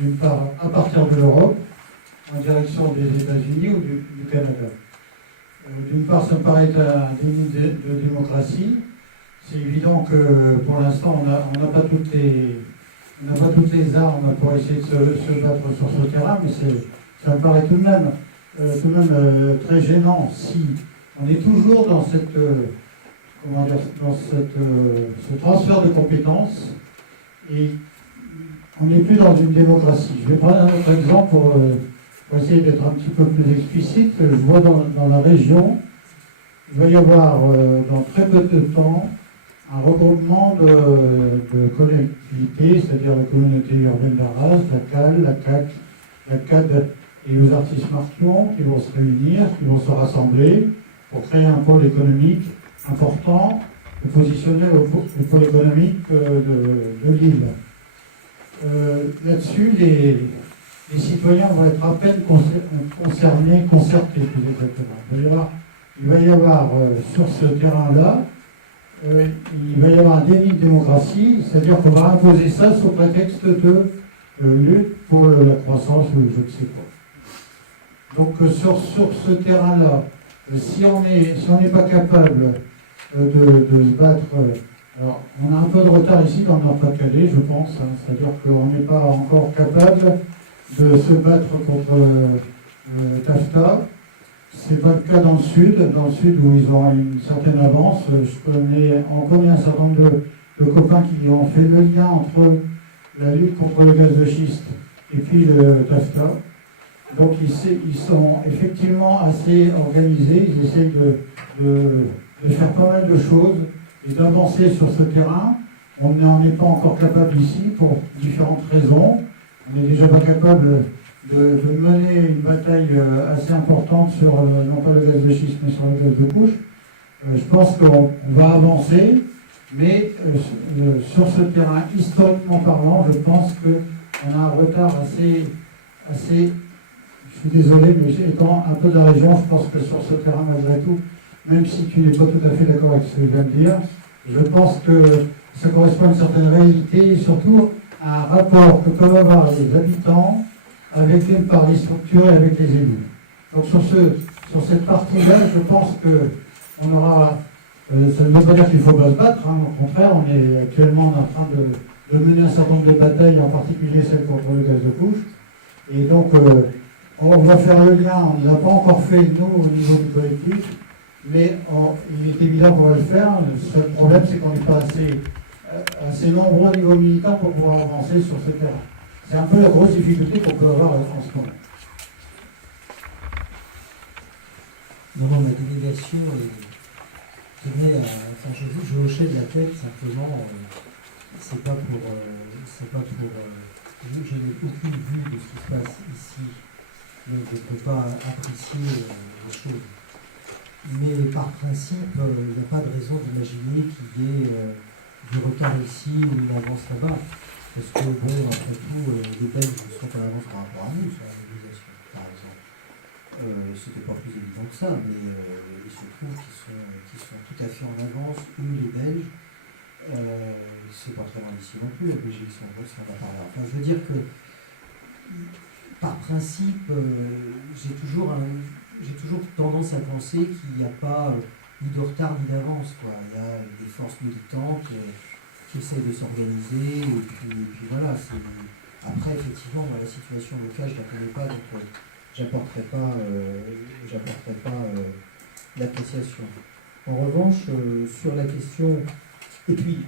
d'une part, à partir de l'Europe, en direction des États-Unis ou du Canada. D'une part, ça me paraît être un déni de démocratie. C'est évident que pour l'instant, on n'a pas toutes les armes pour essayer de se battre sur ce terrain, mais ça me paraît tout de même très gênant si on est toujours dans ce transfert de compétences et on n'est plus dans une démocratie. Je vais prendre un autre exemple pour essayer d'être un petit peu plus explicite. Je vois dans la région, il va y avoir dans très peu de temps un regroupement de collectivités, c'est-à-dire la communauté urbaine d'Arras, la CAL, la CAC, la CAD et les artistes marquions qui vont se réunir, qui vont se rassembler pour créer un pôle économique important et positionner le pôle économique de l'île. Là-dessus, les citoyens vont être à peine concernés, concertés plus exactement. Il va y avoir sur ce terrain-là, il va y avoir un déni de démocratie, c'est-à-dire qu'on va imposer ça sous prétexte de lutte pour la croissance ou je ne sais quoi. Donc sur ce terrain-là, si on n'est pas capable de se battre, alors on a un peu de retard ici dans le Nord-Pas-de-Calais, je pense, hein, c'est-à-dire qu'on n'est pas encore capable de se battre contre TAFTA. C'est pas le cas dans le sud où ils ont une certaine avance. On connaît un certain nombre de copains qui ont fait le lien entre la lutte contre le gaz de schiste et puis le TAFTA. Donc ils sont effectivement assez organisés, ils essayent de faire pas mal de choses et d'avancer sur ce terrain. On n'en est pas encore capable ici pour différentes raisons. On n'est déjà pas capable de mener une bataille assez importante sur, non pas le gaz de schiste, mais sur le gaz de couche. Je pense qu'on va avancer, mais sur ce terrain, historiquement parlant, je pense qu'on a un retard assez, je suis désolé, mais étant un peu de la région, je pense que sur ce terrain, malgré tout, même si tu n'es pas tout à fait d'accord avec ce que je viens de dire, je pense que ça correspond à une certaine réalité et surtout à un rapport que peuvent avoir les habitants avec d'une part les structures et avec les élus. Donc sur cette partie-là, je pense qu'on aura, ça ne veut pas dire qu'il faut pas se battre, hein, au contraire, on est actuellement en train de mener un certain nombre de batailles, en particulier celle contre le gaz de couche. Et donc on va faire le lien, on ne l'a pas encore fait nous au niveau du collectif, mais il est évident qu'on va le faire. Le seul problème, c'est qu'on n'est pas assez nombreux au niveau militant pour pouvoir avancer sur ce terrain. C'est un peu la grosse difficulté qu'on peut avoir en ce moment. Non, ma délégation tenait à. Enfin, je hochais de la tête simplement. C'est pas pour. Je n'ai aucune vue de ce qui se passe ici, donc je ne peux pas apprécier les choses. Mais par principe, il n'y a pas de raison d'imaginer qu'il y ait du retard ici ou une avance là-bas. Parce que, bon, après tout, les Belges sont en avance par rapport à nous sur la mobilisation, par exemple. C'était pas plus évident que ça, mais il se trouve qu'ils sont tout à fait en avance, eux, les Belges. C'est pas très loin d'ici non plus, la Belgique, si on va par là. Enfin, je veux dire que, par principe, j'ai toujours tendance à penser qu'il n'y a pas ni de retard ni d'avance, quoi. Il y a des forces militantes qui essayent de s'organiser, et puis voilà. Après, effectivement, moi, la situation locale, je ne la connais pas, donc j'apporterai pas l'appréciation. En revanche, sur la question, et puis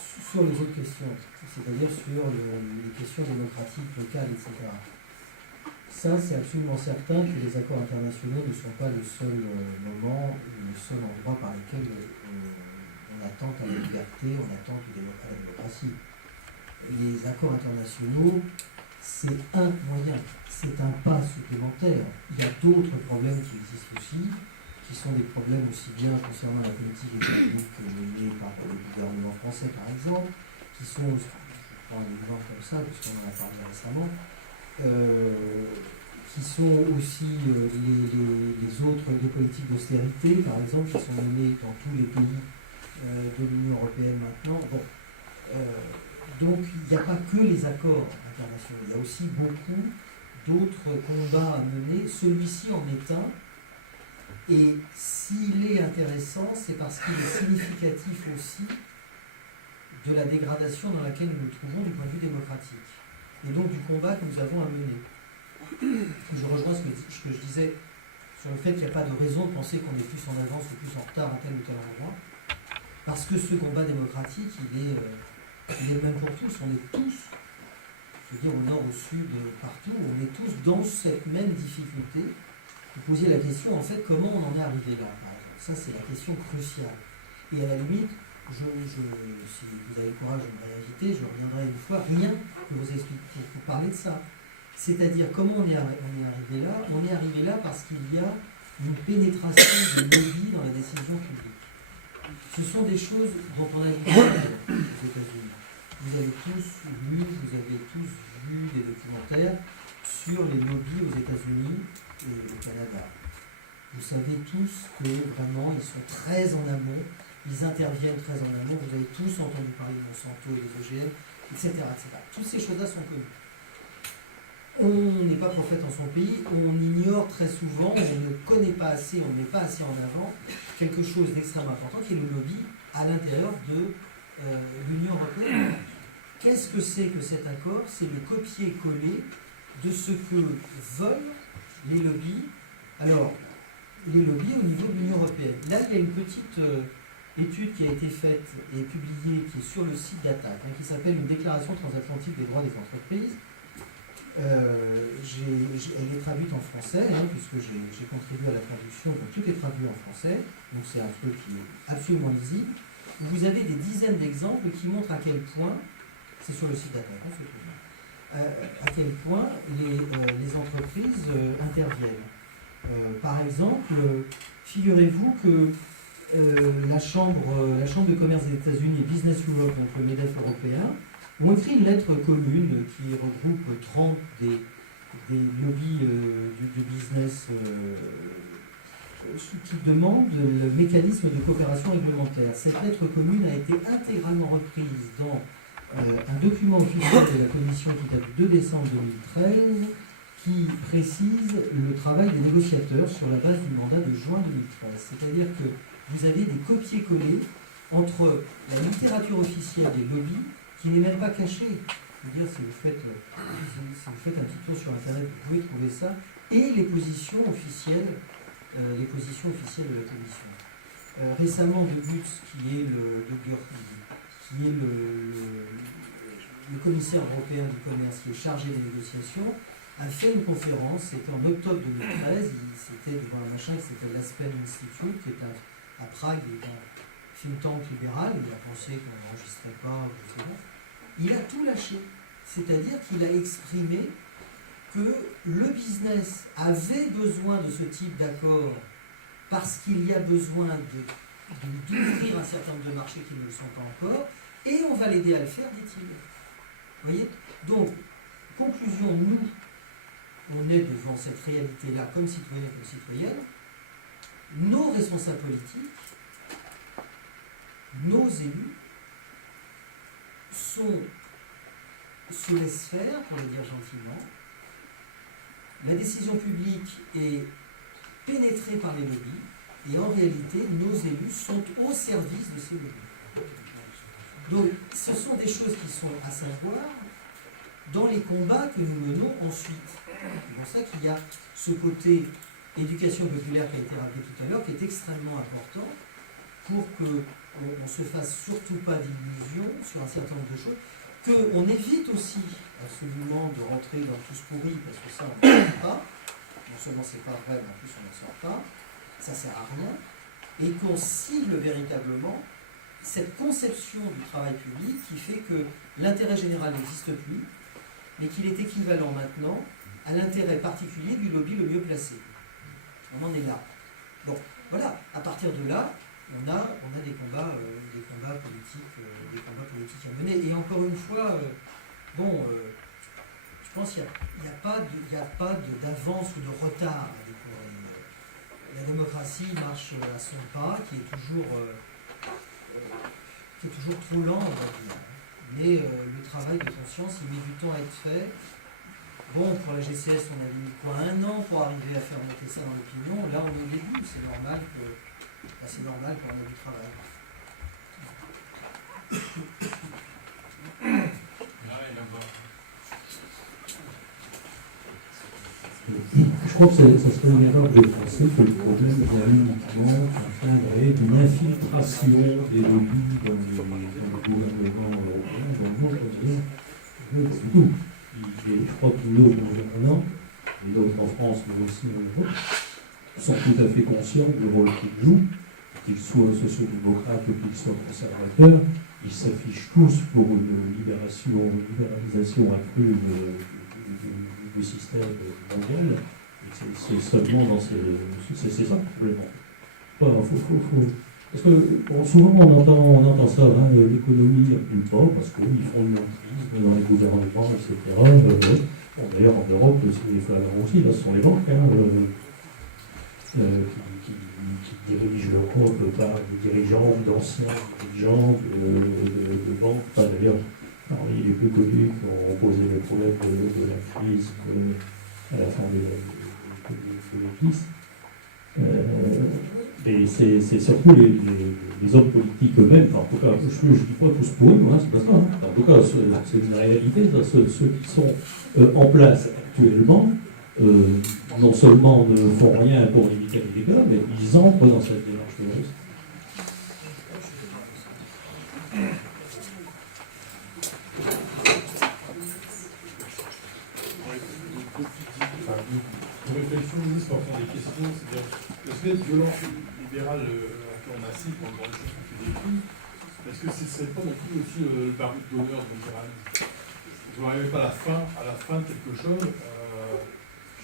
sur les autres questions, c'est-à-dire sur les questions démocratiques, locales, etc. Ça, c'est absolument certain que les accords internationaux ne sont pas le seul moment, le seul endroit par lequel on attente à la liberté, on attente à la démocratie. Les accords internationaux, c'est un moyen, c'est un pas supplémentaire. Il y a d'autres problèmes qui existent aussi, qui sont des problèmes aussi bien concernant la politique économique menée par le gouvernement français, par exemple, qui sont, je prends un exemple comme ça, parce qu'on en a parlé récemment, qui sont aussi les autres des politiques d'austérité, par exemple, qui sont menées dans tous les pays de l'Union européenne maintenant. Bon, donc il n'y a pas que les accords internationaux, il y a aussi beaucoup d'autres combats à mener. Celui-ci en est un. Et s'il est intéressant, c'est parce qu'il est significatif aussi de la dégradation dans laquelle nous nous trouvons du point de vue démocratique. Et donc du combat que nous avons à mener. Je rejoins ce que je disais sur le fait qu'il n'y a pas de raison de penser qu'on est plus en avance ou plus en retard à tel ou tel endroit. Parce que ce combat démocratique, il est le même pour tous. On est tous, je veux dire au nord, au sud, partout, on est tous dans cette même difficulté. Vous posiez la question, en fait, comment on en est arrivé là, par exemple. Ça, c'est la question cruciale. Et à la limite, si vous avez le courage de me réinviter, je reviendrai une fois, rien que vous expliquer, pour parler de ça. C'est-à-dire, comment on est arrivé là? On est arrivé là parce qu'il y a une pénétration de lobby dans la décision publique. Ce sont des choses dont on a parlé aux États-Unis. Vous avez tous vu des documentaires sur les lobbies aux États-Unis et au Canada. Vous savez tous que vraiment ils sont très en amont, ils interviennent très en amont, vous avez tous entendu parler de Monsanto et des OGM, etc. Toutes ces choses-là sont connues. On n'est pas prophète en son pays, on ignore très souvent, on ne connaît pas assez, on ne met pas assez en avant quelque chose d'extrêmement important qui est le lobby à l'intérieur de l'Union européenne. Qu'est-ce que c'est que cet accord? C'est le copier-coller de ce que veulent les lobbies. Alors, les lobbies au niveau de l'Union européenne. Là, il y a une petite étude qui a été faite et publiée, qui est sur le site d'Attac, qui s'appelle une déclaration transatlantique des droits des entreprises. Elle est traduite en français, puisque j'ai contribué à la traduction, donc tout est traduit en français, donc c'est un truc qui est absolument lisible. Vous avez des dizaines d'exemples qui montrent à quel point, c'est sur le site d'Attac, à quel point les entreprises interviennent. Par exemple, figurez-vous que la chambre de commerce des États-Unis et Business Europe, donc le MEDEF européen, ont écrit une lettre commune qui regroupe 30 des lobbies du business qui demandent le mécanisme de coopération réglementaire. Cette lettre commune a été intégralement reprise dans un document officiel de la Commission qui date du 2 décembre 2013 qui précise le travail des négociateurs sur la base du mandat de juin 2013. C'est-à-dire que vous avez des copier-coller entre la littérature officielle des lobbies, qui n'est même pas cachée. Je veux dire, si vous faites un petit tour sur Internet, vous pouvez trouver ça, et les positions officielles de la Commission. Récemment, De Gucht, qui est le commissaire européen du commerce qui est chargé des négociations, a fait une conférence, c'était en octobre 2013, c'était devant un machin qui s'appelle l'Aspen Institute, qui est à Prague, il est un think tank libéral, il a pensé qu'on n'enregistrait pas, je sais pas. Il a tout lâché, c'est-à-dire qu'il a exprimé que le business avait besoin de ce type d'accord parce qu'il y a besoin d'ouvrir un certain nombre de marchés qui ne le sont pas encore, et on va l'aider à le faire, dit-il. Vous voyez? Donc, conclusion, nous, on est devant cette réalité-là comme citoyens, comme citoyennes. Nos responsables politiques, nos élus, se laissent faire, pour le dire gentiment. La décision publique est pénétrée par les lobbies, et en réalité, nos élus sont au service de ces lobbies. Donc, ce sont des choses qui sont à savoir dans les combats que nous menons ensuite. C'est pour ça qu'il y a ce côté éducation populaire qui a été rappelé tout à l'heure, qui est extrêmement important pour qu'on ne se fasse surtout pas d'illusions sur un certain nombre de choses, qu'on évite aussi absolument de rentrer dans tout ce pourri, parce que ça, on n'en sort pas. Non seulement c'est pas vrai, mais en plus on n'en sort pas. Ça ne sert à rien. Et qu'on cible véritablement cette conception du travail public qui fait que l'intérêt général n'existe plus, mais qu'il est équivalent maintenant à l'intérêt particulier du lobby le mieux placé. On en est là. Donc voilà, à partir de là, on a des combats politiques à mener. Et encore une fois, je pense qu'il n'y a pas d'avance ou de retard à découvrir. La démocratie marche à son pas, qui est toujours trop lent, on va dire. Mais le travail de conscience, il met du temps à être fait. Bon, pour la GCS, on avait mis quoi, 1 an pour arriver à faire monter ça dans l'opinion. Là, on est au début, c'est normal qu'on ait du travail. Je crois que ça serait une erreur de penser que le problème vient uniquement d'une infiltration des lobbies dans le gouvernement européen, dans le monde entier. Pas du tout. Je crois que nos gouvernants, et d'autres en France, mais aussi en Europe, sont tout à fait conscients du rôle qu'ils jouent, qu'ils soient sociaux-démocrates ou qu'ils soient conservateurs. Ils s'affichent tous pour une libéralisation accrue du système mondial. C'est seulement dans c'est ça le problème. Parce que souvent on entend ça, hein, l'économie recule pas parce qu'ils font le mondialisme dans les gouvernements, etc. D'ailleurs en Europe c'est flagrant aussi, là ce sont les banques qui dirigent l'Europe par des dirigeants, d'anciens dirigeants de banques, pas d'ailleurs parmi les plus connus qui ont posé les problèmes de la crise à la fin de la crise. Et c'est surtout les hommes politiques eux-mêmes, en tout cas, je ne dis pas tous pour eux, hein, c'est pas ça. Hein. En tout cas, c'est une réalité, ça, ceux qui sont en place actuellement, non seulement ne font rien pour limiter les dégâts, mais ils entrent dans cette démarche de risque. Une réflexion ministre en fond des questions, c'est-à-dire l'espèce de violence libérale qu'on assiste dans les choses que tu décris, est-ce que ce ne serait pas non plus aussi le barreau d'honneur de libéralisme? Vous n'arrivez pas à la fin de quelque chose.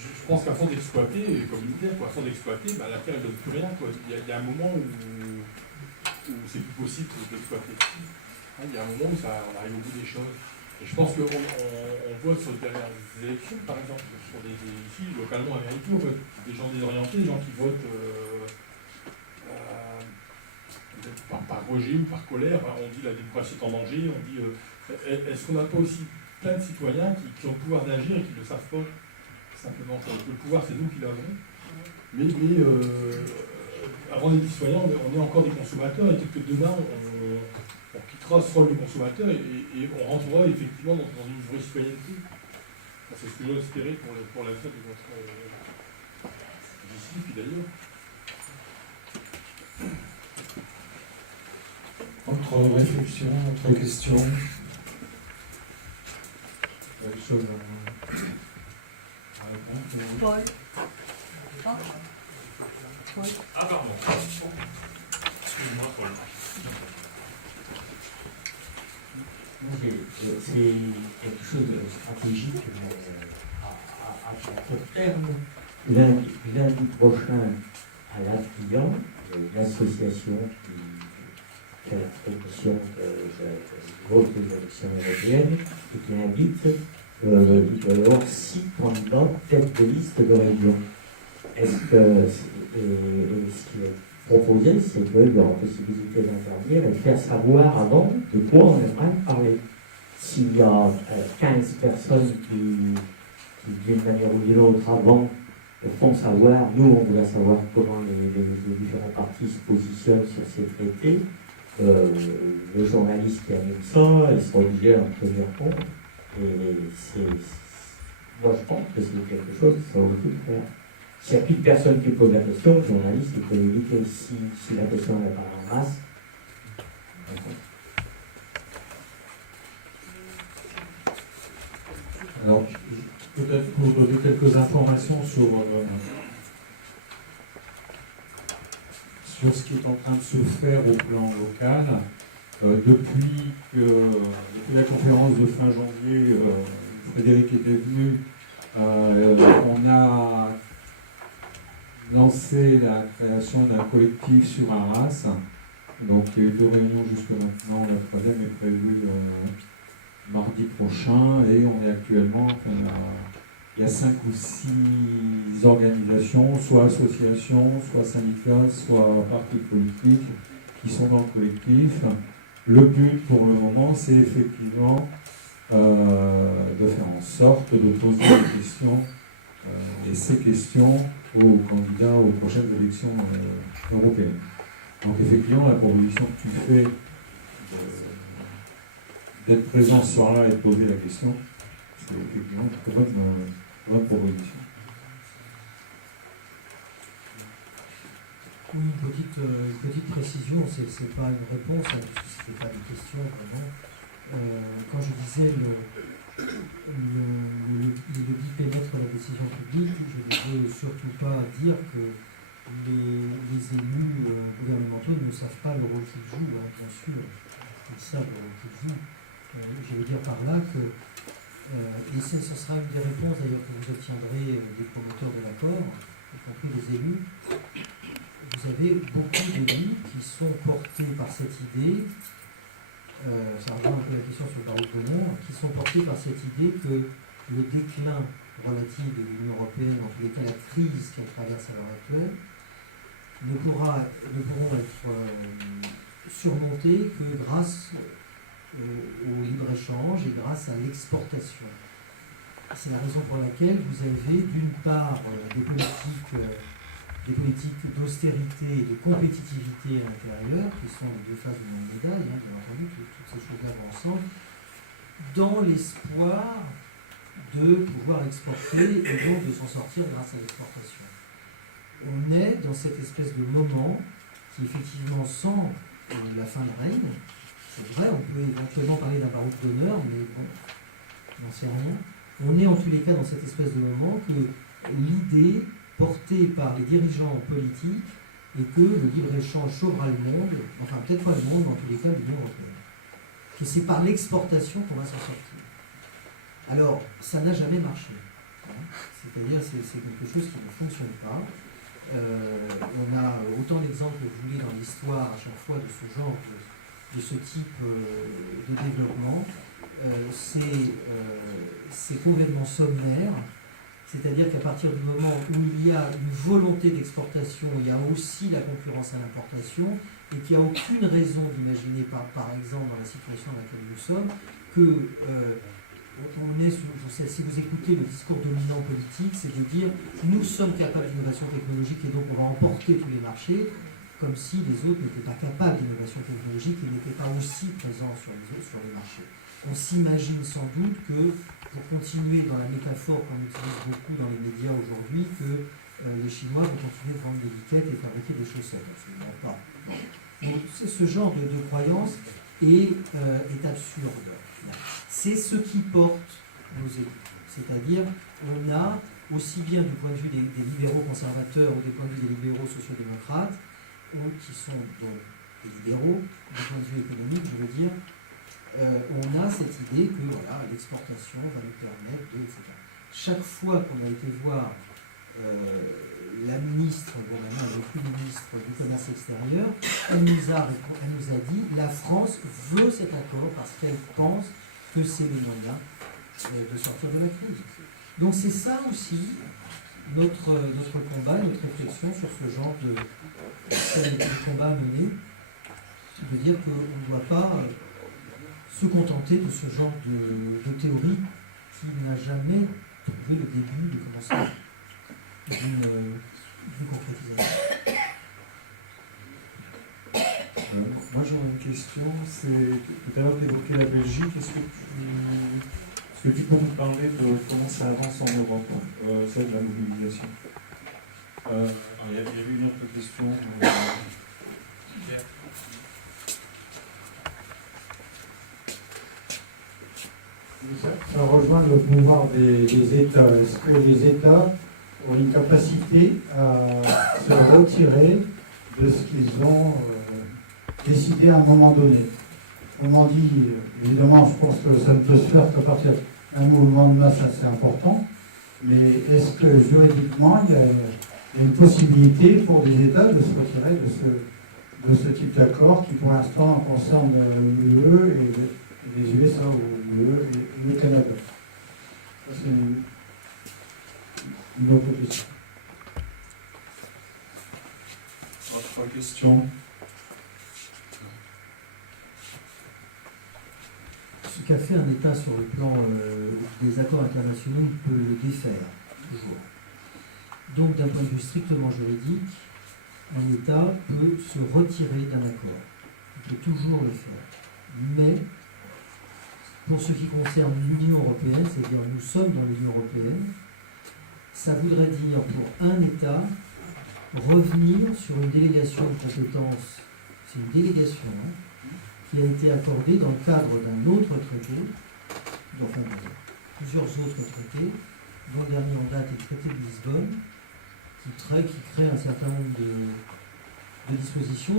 Je pense qu'à force d'exploiter, communautaire, à force d'exploiter, la terre ne donne plus rien. Il y a un moment où c'est plus possible d'exploiter. Il y a un moment où on arrive au bout des choses. Et je pense qu'on voit sur les dernières élections, par exemple, sur ici, localement américains, on voit des gens désorientés, des gens qui votent par rejet ou par colère. On dit la démocratie est en danger, on dit est-ce qu'on n'a pas aussi plein de citoyens qui ont le pouvoir d'agir et qui ne le savent pas simplement. Le pouvoir, c'est nous qui l'avons. Mais avant d'être citoyens, on est encore des consommateurs et peut-être que demain, on quittera ce rôle de consommateur et on rentrera effectivement dans une vraie citoyenneté. C'est ce que j'ose espérer pour l'avenir de notre d'ici, puis d'ailleurs. Autre réflexion, autre question. Quelque chose à répondre? Paul. Ah pardon. Excuse-moi, Paul. C'est quelque chose de stratégique à court terme. Lundi prochain, à l'Atrian, l'association qui fait la promotion de vote des élections européennes et qui invite, il doit y avoir 6 candidats tête de liste de région. Est-ce que ce qui est proposé, c'est qu'il y aura possibilité d'intervenir et de faire savoir avant de quoi on est en train de parler. s'il y a 15 personnes qui d'une manière ou d'une autre, avant, font savoir, nous, on voudrait savoir comment les différents partis se positionnent sur ces traités. Le journaliste qui anime ça, ils sont obligés d'en tenir compte. Et moi, je pense que c'est quelque chose qu'il faut aussi faire. S'il n'y a plus de personnes qui posent la question, le journaliste, il peut éviter si la question n'est pas en masse. Alors, peut-être pour vous donner quelques informations sur ce qui est en train de se faire au plan local. Depuis la conférence de fin janvier, Frédéric était venu, on a lancé la création d'un collectif sur Arras. Donc il y a eu 2 réunions jusque maintenant, la 3e est prévue mardi prochain, et on est actuellement, il y a 5 ou 6 organisations, soit associations, soit syndicats, soit partis politiques qui sont dans le collectif. Le but pour le moment, c'est effectivement de faire en sorte de poser des questions, et ces questions aux candidats aux prochaines élections européennes. Donc effectivement, la proposition que tu fais d'être présent ce soir-là et de poser la question, c'est effectivement une bonne proposition. Oui, une petite précision, c'est pas une réponse, hein, parce que c'était pas des questions vraiment. Quand je disais le lobby pénètre la décision publique, je ne veux surtout pas dire que les élus gouvernementaux ne savent pas le rôle qu'ils jouent, hein, bien sûr, ils savent le rôle qu'ils jouent. Je veux dire par là que, et ce sera une des réponses d'ailleurs que vous obtiendrez des promoteurs de l'accord, y compris les élus. Vous avez beaucoup d'élus qui sont portés par cette idée, ça rejoint un peu la question sur le baroud de Mont, qui sont portés par cette idée que le déclin relatif de l'Union européenne, en tous les cas la crise qu'elle traverse à l'heure actuelle, ne pourront être surmontés que grâce au libre-échange et grâce à l'exportation. C'est la raison pour laquelle vous avez d'une part des politiques d'austérité et de compétitivité à l'intérieur, qui sont les 2 faces de même médaille, hein, bien entendu, toutes ces choses-là vont ensemble, dans l'espoir de pouvoir exporter et donc de s'en sortir grâce à l'exportation. On est dans cette espèce de moment qui effectivement sent la fin de règne. C'est vrai, on peut éventuellement parler d'un baroud d'honneur, mais bon, on n'en sait rien. On est en tous les cas dans cette espèce de moment que l'idée portée par les dirigeants politiques est que le libre-échange sauvera le monde, enfin peut-être pas le monde, mais en tous les cas l'Union européenne. Que c'est par l'exportation qu'on va s'en sortir. Alors, ça n'a jamais marché. Hein. C'est-à-dire c'est quelque chose qui ne fonctionne pas. On a autant d'exemples que vous voulez dans l'histoire à chaque fois de ce genre, de ce type de développement. C'est complètement sommaire. C'est-à-dire qu'à partir du moment où il y a une volonté d'exportation, il y a aussi la concurrence à l'importation, et qu'il n'y a aucune raison d'imaginer, par exemple, dans la situation dans laquelle nous sommes, que si vous écoutez le discours dominant politique, c'est de dire nous sommes capables d'innovation technologique et donc on va emporter tous les marchés, comme si les autres n'étaient pas capables d'innovation technologique et n'étaient pas aussi présents sur les marchés. On s'imagine sans doute que, pour continuer dans la métaphore qu'on utilise beaucoup dans les médias aujourd'hui, que les Chinois vont continuer de vendre des liquettes et fabriquer des chaussettes. Absolument pas. Donc, ce genre de croyance est absurde. C'est ce qui porte nos élus. C'est-à-dire, on a, aussi bien du point de vue des libéraux conservateurs ou du point de vue des libéraux sociodémocrates, qui sont donc des libéraux, du point de vue économique, je veux dire, on a cette idée que voilà, l'exportation va nous permettre de, etc. Chaque fois qu'on a été voir la ministre, bon maintenant elle n'est plus ministre du commerce extérieur, elle nous a dit la France veut cet accord parce qu'elle pense que c'est le moyen de sortir de la crise. Donc c'est ça aussi notre combat, notre réflexion sur ce genre de combat mené, de dire qu'on ne doit pas se contenter de ce genre de théorie qui n'a jamais trouvé le début, le commencement d'une concrétisation. Moi j'aurais une question, c'est tout à l'heure tu évoquais la Belgique, est-ce que tu peux nous parler de comment ça avance en Europe, celle de la mobilisation? Il y avait une autre question. Ça rejoint le pouvoir des États. Est-ce que les États ont une capacité à se retirer de ce qu'ils ont décidé à un moment donné? Autrement dit, évidemment, je pense que ça ne peut se faire qu'à partir d'un mouvement de masse assez important, mais est-ce que juridiquement, il y a une possibilité pour des États de se retirer de ce type d'accord qui, pour l'instant, concerne l'UE et les USA ou l'UE et le Canada? Ça, c'est une autre question. Autre question. Ce qu'a fait un État sur le plan des accords internationaux, il peut le défaire, toujours. Donc, d'un point de vue strictement juridique, un État peut se retirer d'un accord. Il peut toujours le faire. Mais, pour ce qui concerne l'Union européenne, c'est-à-dire nous sommes dans l'Union européenne, ça voudrait dire pour un État revenir sur une délégation de compétences, c'est une délégation, qui a été accordée dans le cadre d'un autre traité, enfin plusieurs autres traités, dont le dernier en date est le traité de Lisbonne, qui crée un certain nombre de dispositions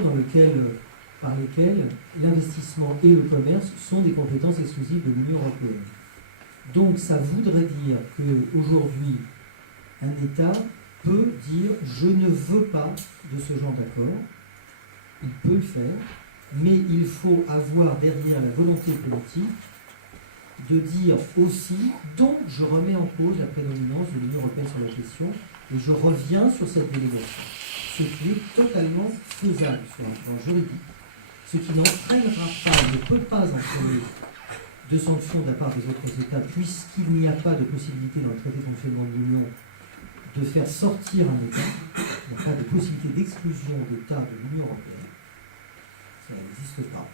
par lesquelles l'investissement et le commerce sont des compétences exclusives de l'Union européenne. Donc ça voudrait dire qu'aujourd'hui, un État peut dire « je ne veux pas de ce genre d'accord », il peut le faire, mais il faut avoir derrière la volonté politique de dire aussi « donc je remets en cause la prédominance de l'Union européenne sur la question et je reviens sur cette délégation ». Ce qui est totalement faisable sur un plan juridique, ce qui n'entraînera pas, ne peut pas entraîner de sanctions de la part des autres États, puisqu'il n'y a pas de possibilité dans le traité de fonctionnement de l'Union de faire sortir un État, il n'y a pas de possibilité d'exclusion d'État de l'Union européenne. Ça n'existe pas.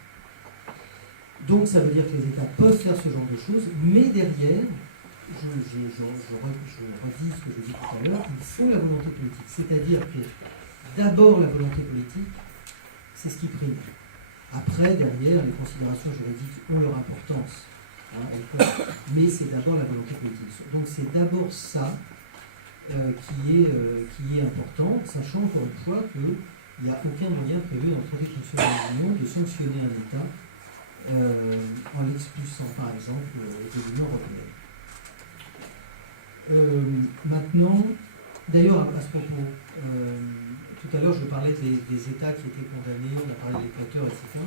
Donc ça veut dire que les États peuvent faire ce genre de choses, mais derrière, je redis ce que je dis tout à l'heure, il faut la volonté politique. C'est-à-dire que d'abord la volonté politique, c'est ce qui prime. Après, derrière, les considérations juridiques ont leur importance. Mais c'est d'abord la volonté politique. Donc c'est d'abord ça qui est important, sachant encore une fois qu'il n'y a aucun moyen prévu dans le traité de fonctionnement de l'Union de sanctionner un État en l'expulsant, par exemple, de l'Union européenne. Maintenant, d'ailleurs, à ce propos, tout à l'heure, je parlais des États qui étaient condamnés, on a parlé de l'Équateur, etc.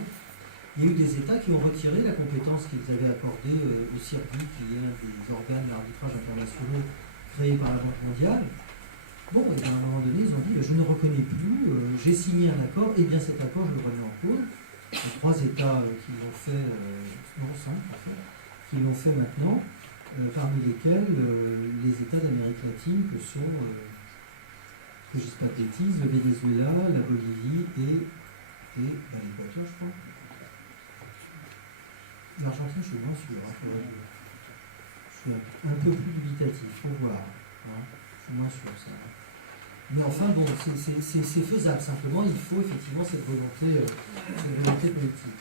Il y a eu des États qui ont retiré la compétence qu'ils avaient accordée au CIRBI, qui est un des organes d'arbitrage internationaux créés par la Banque mondiale. Bon, et bien à un moment donné, ils ont dit je ne reconnais plus, j'ai signé un accord, et bien cet accord, je le remets en cause. Il y a 3 États qui l'ont fait, non 5 en fait, qui l'ont fait maintenant, parmi lesquels les États d'Amérique latine que sont, que je ne dis pas de bêtises, le Venezuela, la Bolivie et l'Équateur, je crois. L'Argentine, je suis moins sûr. Je suis un peu plus dubitatif, il faut voir. Je suis moins sûr, ça. Mais enfin, bon, c'est faisable. Simplement, il faut effectivement cette volonté politique.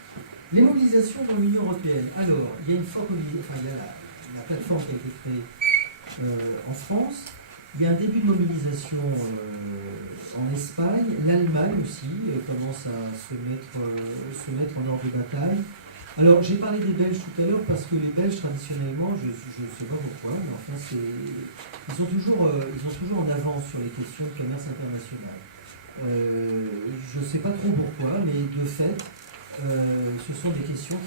Les mobilisations dans l'Union européenne. Alors, il y a une forte mobilisation. Enfin, il y a la plateforme qui a été créée en France. Il y a un début de mobilisation en Espagne. L'Allemagne aussi commence à se mettre en ordre de bataille. Alors, j'ai parlé des Belges tout à l'heure parce que les Belges, traditionnellement, je ne sais pas pourquoi, mais enfin, ils sont toujours en avance sur les questions de commerce international. Je ne sais pas trop pourquoi, mais de fait, ce sont des questions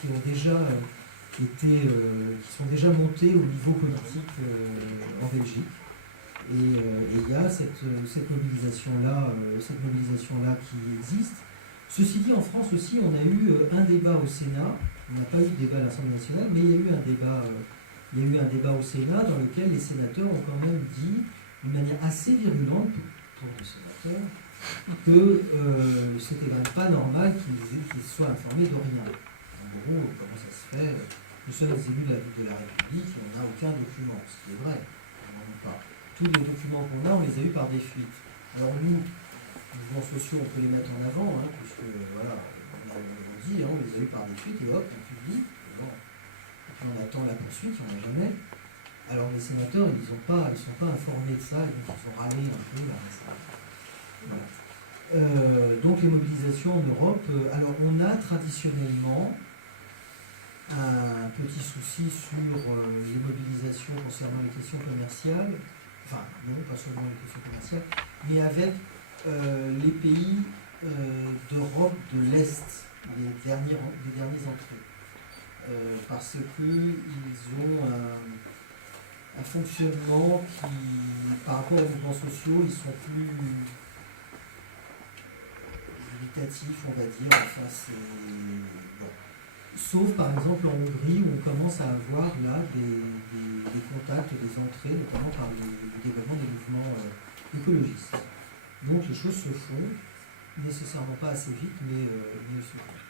qui ont déjà été, qui sont déjà montées au niveau politique en Belgique. Et il y a cette mobilisation-là qui existe. Ceci dit, en France aussi, on a eu un débat au Sénat On n'a pas eu de débat à l'Assemblée nationale, mais il y a eu un débat au Sénat dans lequel les sénateurs ont quand même dit, d'une manière assez virulente pour les sénateurs, que c'était quand même pas normal qu'ils soient informés de rien. En gros, comment ça se fait? Nous sommes les élus de la République et on n'a aucun document, ce qui est vrai. On n'en a pas. Tous les documents qu'on a, on les a eus par des fuites. Alors nous, les mouvements sociaux, on peut les mettre en avant, puisque voilà, on dit, on les a eus par des fuites et hop, on publie. Bon. Et puis on attend la poursuite, on n'a jamais. Alors les sénateurs, ils sont pas informés de ça, et donc ils ont râlé un peu. Voilà. Donc les mobilisations en Europe, alors on a traditionnellement un petit souci sur les mobilisations concernant les questions commerciales, enfin non, pas seulement les questions commerciales, mais avec les pays d'Europe de l'Est, les derniers entrées, parce qu'ils ont un fonctionnement qui, par rapport aux mouvements sociaux, ils sont plus limitatifs, on va dire. Enfin, bon. Sauf par exemple en Hongrie, où on commence à avoir là des contacts, des entrées, notamment par le développement des mouvements écologistes. Donc les choses se font, nécessairement pas assez vite, mais elles se font.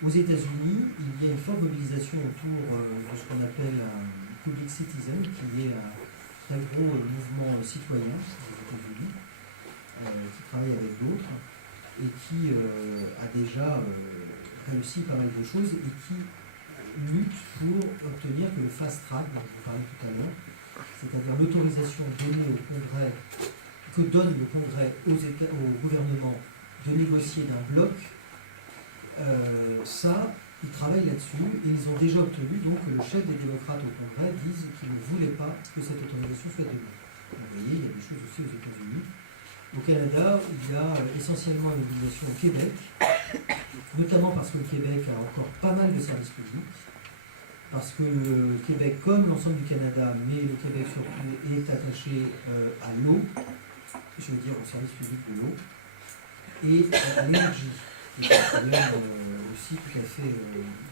Aux États-Unis, il y a une forte mobilisation autour de ce qu'on appelle un public citizen, qui est un très gros mouvement citoyen aux États-Unis, qui travaille avec d'autres, et qui a déjà réussi pas mal de choses, et qui lutte pour obtenir que le fast track, dont je vous parlais tout à l'heure, c'est-à-dire l'autorisation donnée au Congrès, que donne le Congrès au gouvernement de négocier d'un bloc, ça, ils travaillent là-dessus et ils ont déjà obtenu donc que le chef des démocrates au Congrès dise qu'il ne voulait pas que cette autorisation soit donnée. Vous voyez, il y a des choses aussi aux États-Unis. Au Canada, il y a essentiellement une mobilisation au Québec, notamment parce que le Québec a encore pas mal de services publics, parce que le Québec, comme l'ensemble du Canada, mais le Québec surtout, est attaché à l'eau, je veux dire au service public de l'eau, et à l'énergie, qui est un problème aussi tout à fait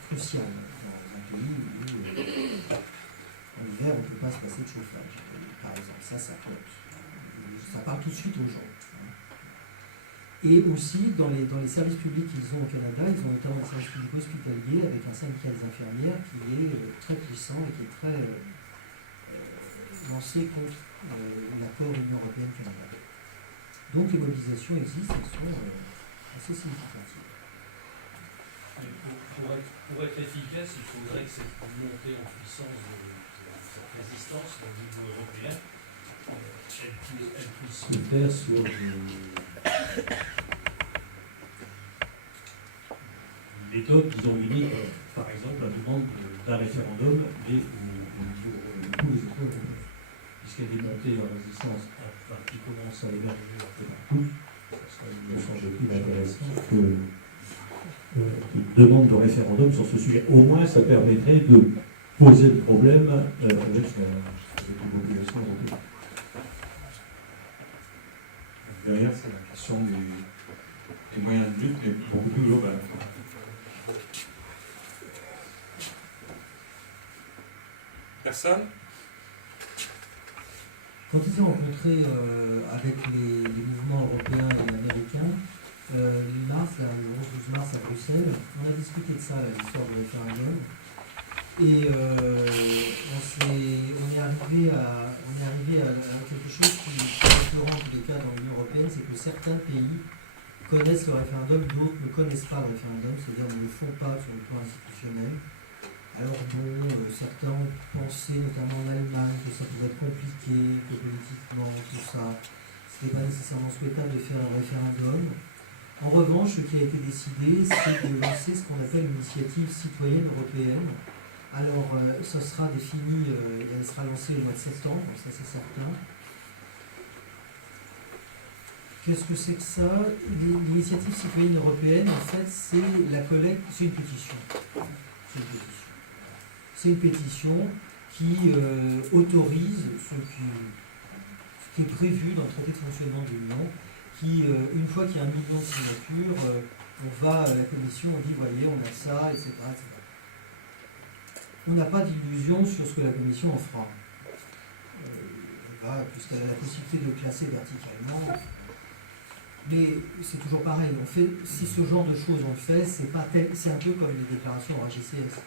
crucial dans un pays où en hiver on ne peut pas se passer de chauffage, par exemple. Ça compte. Ça parle tout de suite aux gens. Et aussi, dans les services publics qu'ils ont au Canada, ils ont notamment des services publics hospitaliers avec un syndicat des infirmières qui est très puissant et qui est très lancé contre l'accord Union Européenne-Canada. Donc les mobilisations existent, elles sont assez significatives. Pour être efficace, il faudrait que cette montée en puissance de cette résistance au niveau européen, elle puisse se faire sur une méthode, disons, unique, par exemple la demande d'un référendum, mais au niveau de tous les États européens. Puisqu'il y a des montées en résistance qui commencent à émerger un peu partout, ça serait, il me semble plus intéressant qu'une demande de référendum sur ce sujet. Au moins, ça permettrait de poser le problème avec les populations européennes. Derrière, c'est la question des moyens de lutte, mais beaucoup plus globale. Personne? Quand ils s'est rencontré avec les mouvements européens et américains, le 11-12 mars à Bruxelles, on a discuté de ça, l'histoire du référendum, et on est arrivé à quelque chose qui est différent en tous les cas dans l'Union européenne, c'est que certains pays connaissent le référendum, d'autres ne connaissent pas le référendum, c'est-à-dire ne le font pas sur le plan institutionnel. Alors bon, certains ont pensé, notamment en Allemagne, que ça pouvait être compliqué, que politiquement, tout ça, ce n'était pas nécessairement souhaitable de faire un référendum. En revanche, ce qui a été décidé, c'est de lancer ce qu'on appelle une initiative citoyenne européenne. Alors, ça sera défini, elle sera lancée au mois de septembre, ça c'est certain. Qu'est-ce que c'est que ça? L'initiative citoyenne européenne, en fait, c'est la collecte, c'est une pétition. C'est une pétition qui autorise ce qui est prévu dans le traité de fonctionnement de l'Union, qui, une fois qu'il y a 1 million de signatures, on va à la Commission, on dit, voyez, on a ça, etc. etc. on n'a pas d'illusion sur ce que la Commission en fera. Puisqu'elle a la possibilité de classer verticalement. Mais c'est toujours pareil, si ce genre de choses on le fait, c'est un peu comme les déclarations en AGCS.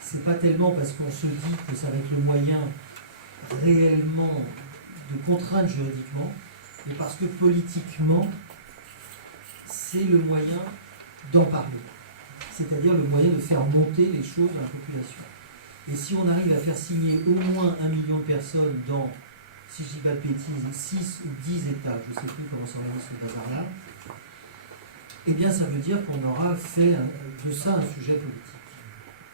C'est pas tellement parce qu'on se dit que ça va être le moyen réellement de contraindre juridiquement, mais parce que politiquement, c'est le moyen d'en parler. C'est-à-dire le moyen de faire monter les choses dans la population. Et si on arrive à faire signer au moins 1 million de personnes dans, si je dis pas de bêtises, 6 ou 10 États, je ne sais plus comment s'organise ce bazar-là, eh bien ça veut dire qu'on aura fait de ça un sujet politique.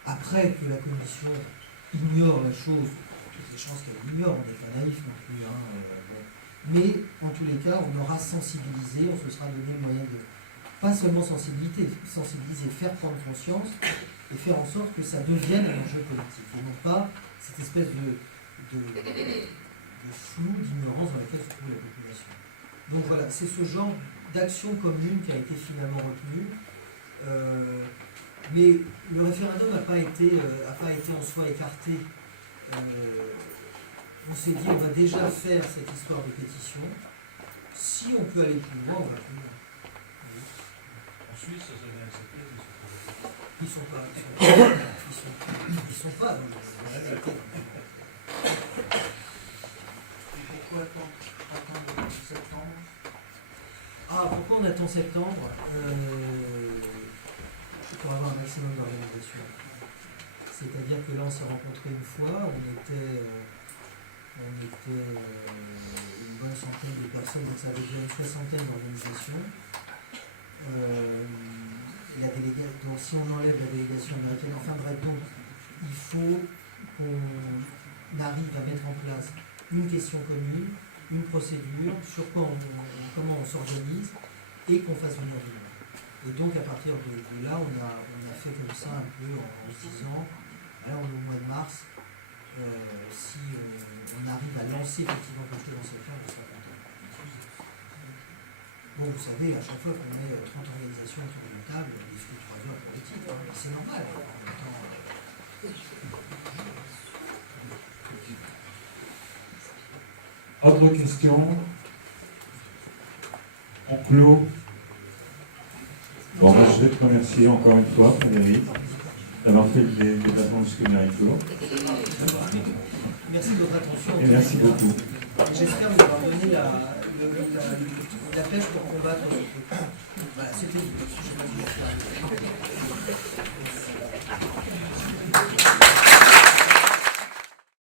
Après que la Commission ignore la chose, il y a des chances qu'elle l'ignore, on n'est pas naïf non plus, mais en tous les cas, on aura sensibilisé, on se sera donné le moyen de, pas seulement sensibiliser, faire prendre conscience et faire en sorte que ça devienne un enjeu politique, et non pas cette espèce de flou, d'ignorance dans laquelle se trouve la population. Donc voilà, c'est ce genre d'action commune qui a été finalement retenue. Mais le référendum n'a pas été en soi écarté. On s'est dit, on va déjà faire cette histoire de pétition. Si on peut aller plus loin, on va plus loin. En Suisse, ça s'est bien accepté. Ils sont pas. Pourquoi attendre septembre? Pourquoi on attend septembre? Pour avoir un maximum d'organisation. C'est-à-dire que là, on s'est rencontrés une fois, on était une bonne centaine de personnes, donc ça avait déjà une 60aine d'organisations. Donc si on enlève la délégation américaine, enfin bref, donc il faut qu'on arrive à mettre en place une question commune, une procédure, sur comment on s'organise et qu'on fasse venir du monde. Et donc à partir de là, on a fait comme ça un peu en se disant, là on est au mois de mars, si on arrive à lancer effectivement quelque chose dans septembre, on sera content. Bon, vous savez, à chaque fois qu'on met 30 organisations autour d'une table, on discute 3 heures politique, c'est normal. En même temps, autre question? On clôt. Bon, je vais te remercier encore une fois, Frédéric, d'avoir fait le déplacement jusqu'à Méricourt. Merci de votre attention. Et merci beaucoup. J'espère vous avoir donné la pêche pour combattre ce truc. Voilà, c'était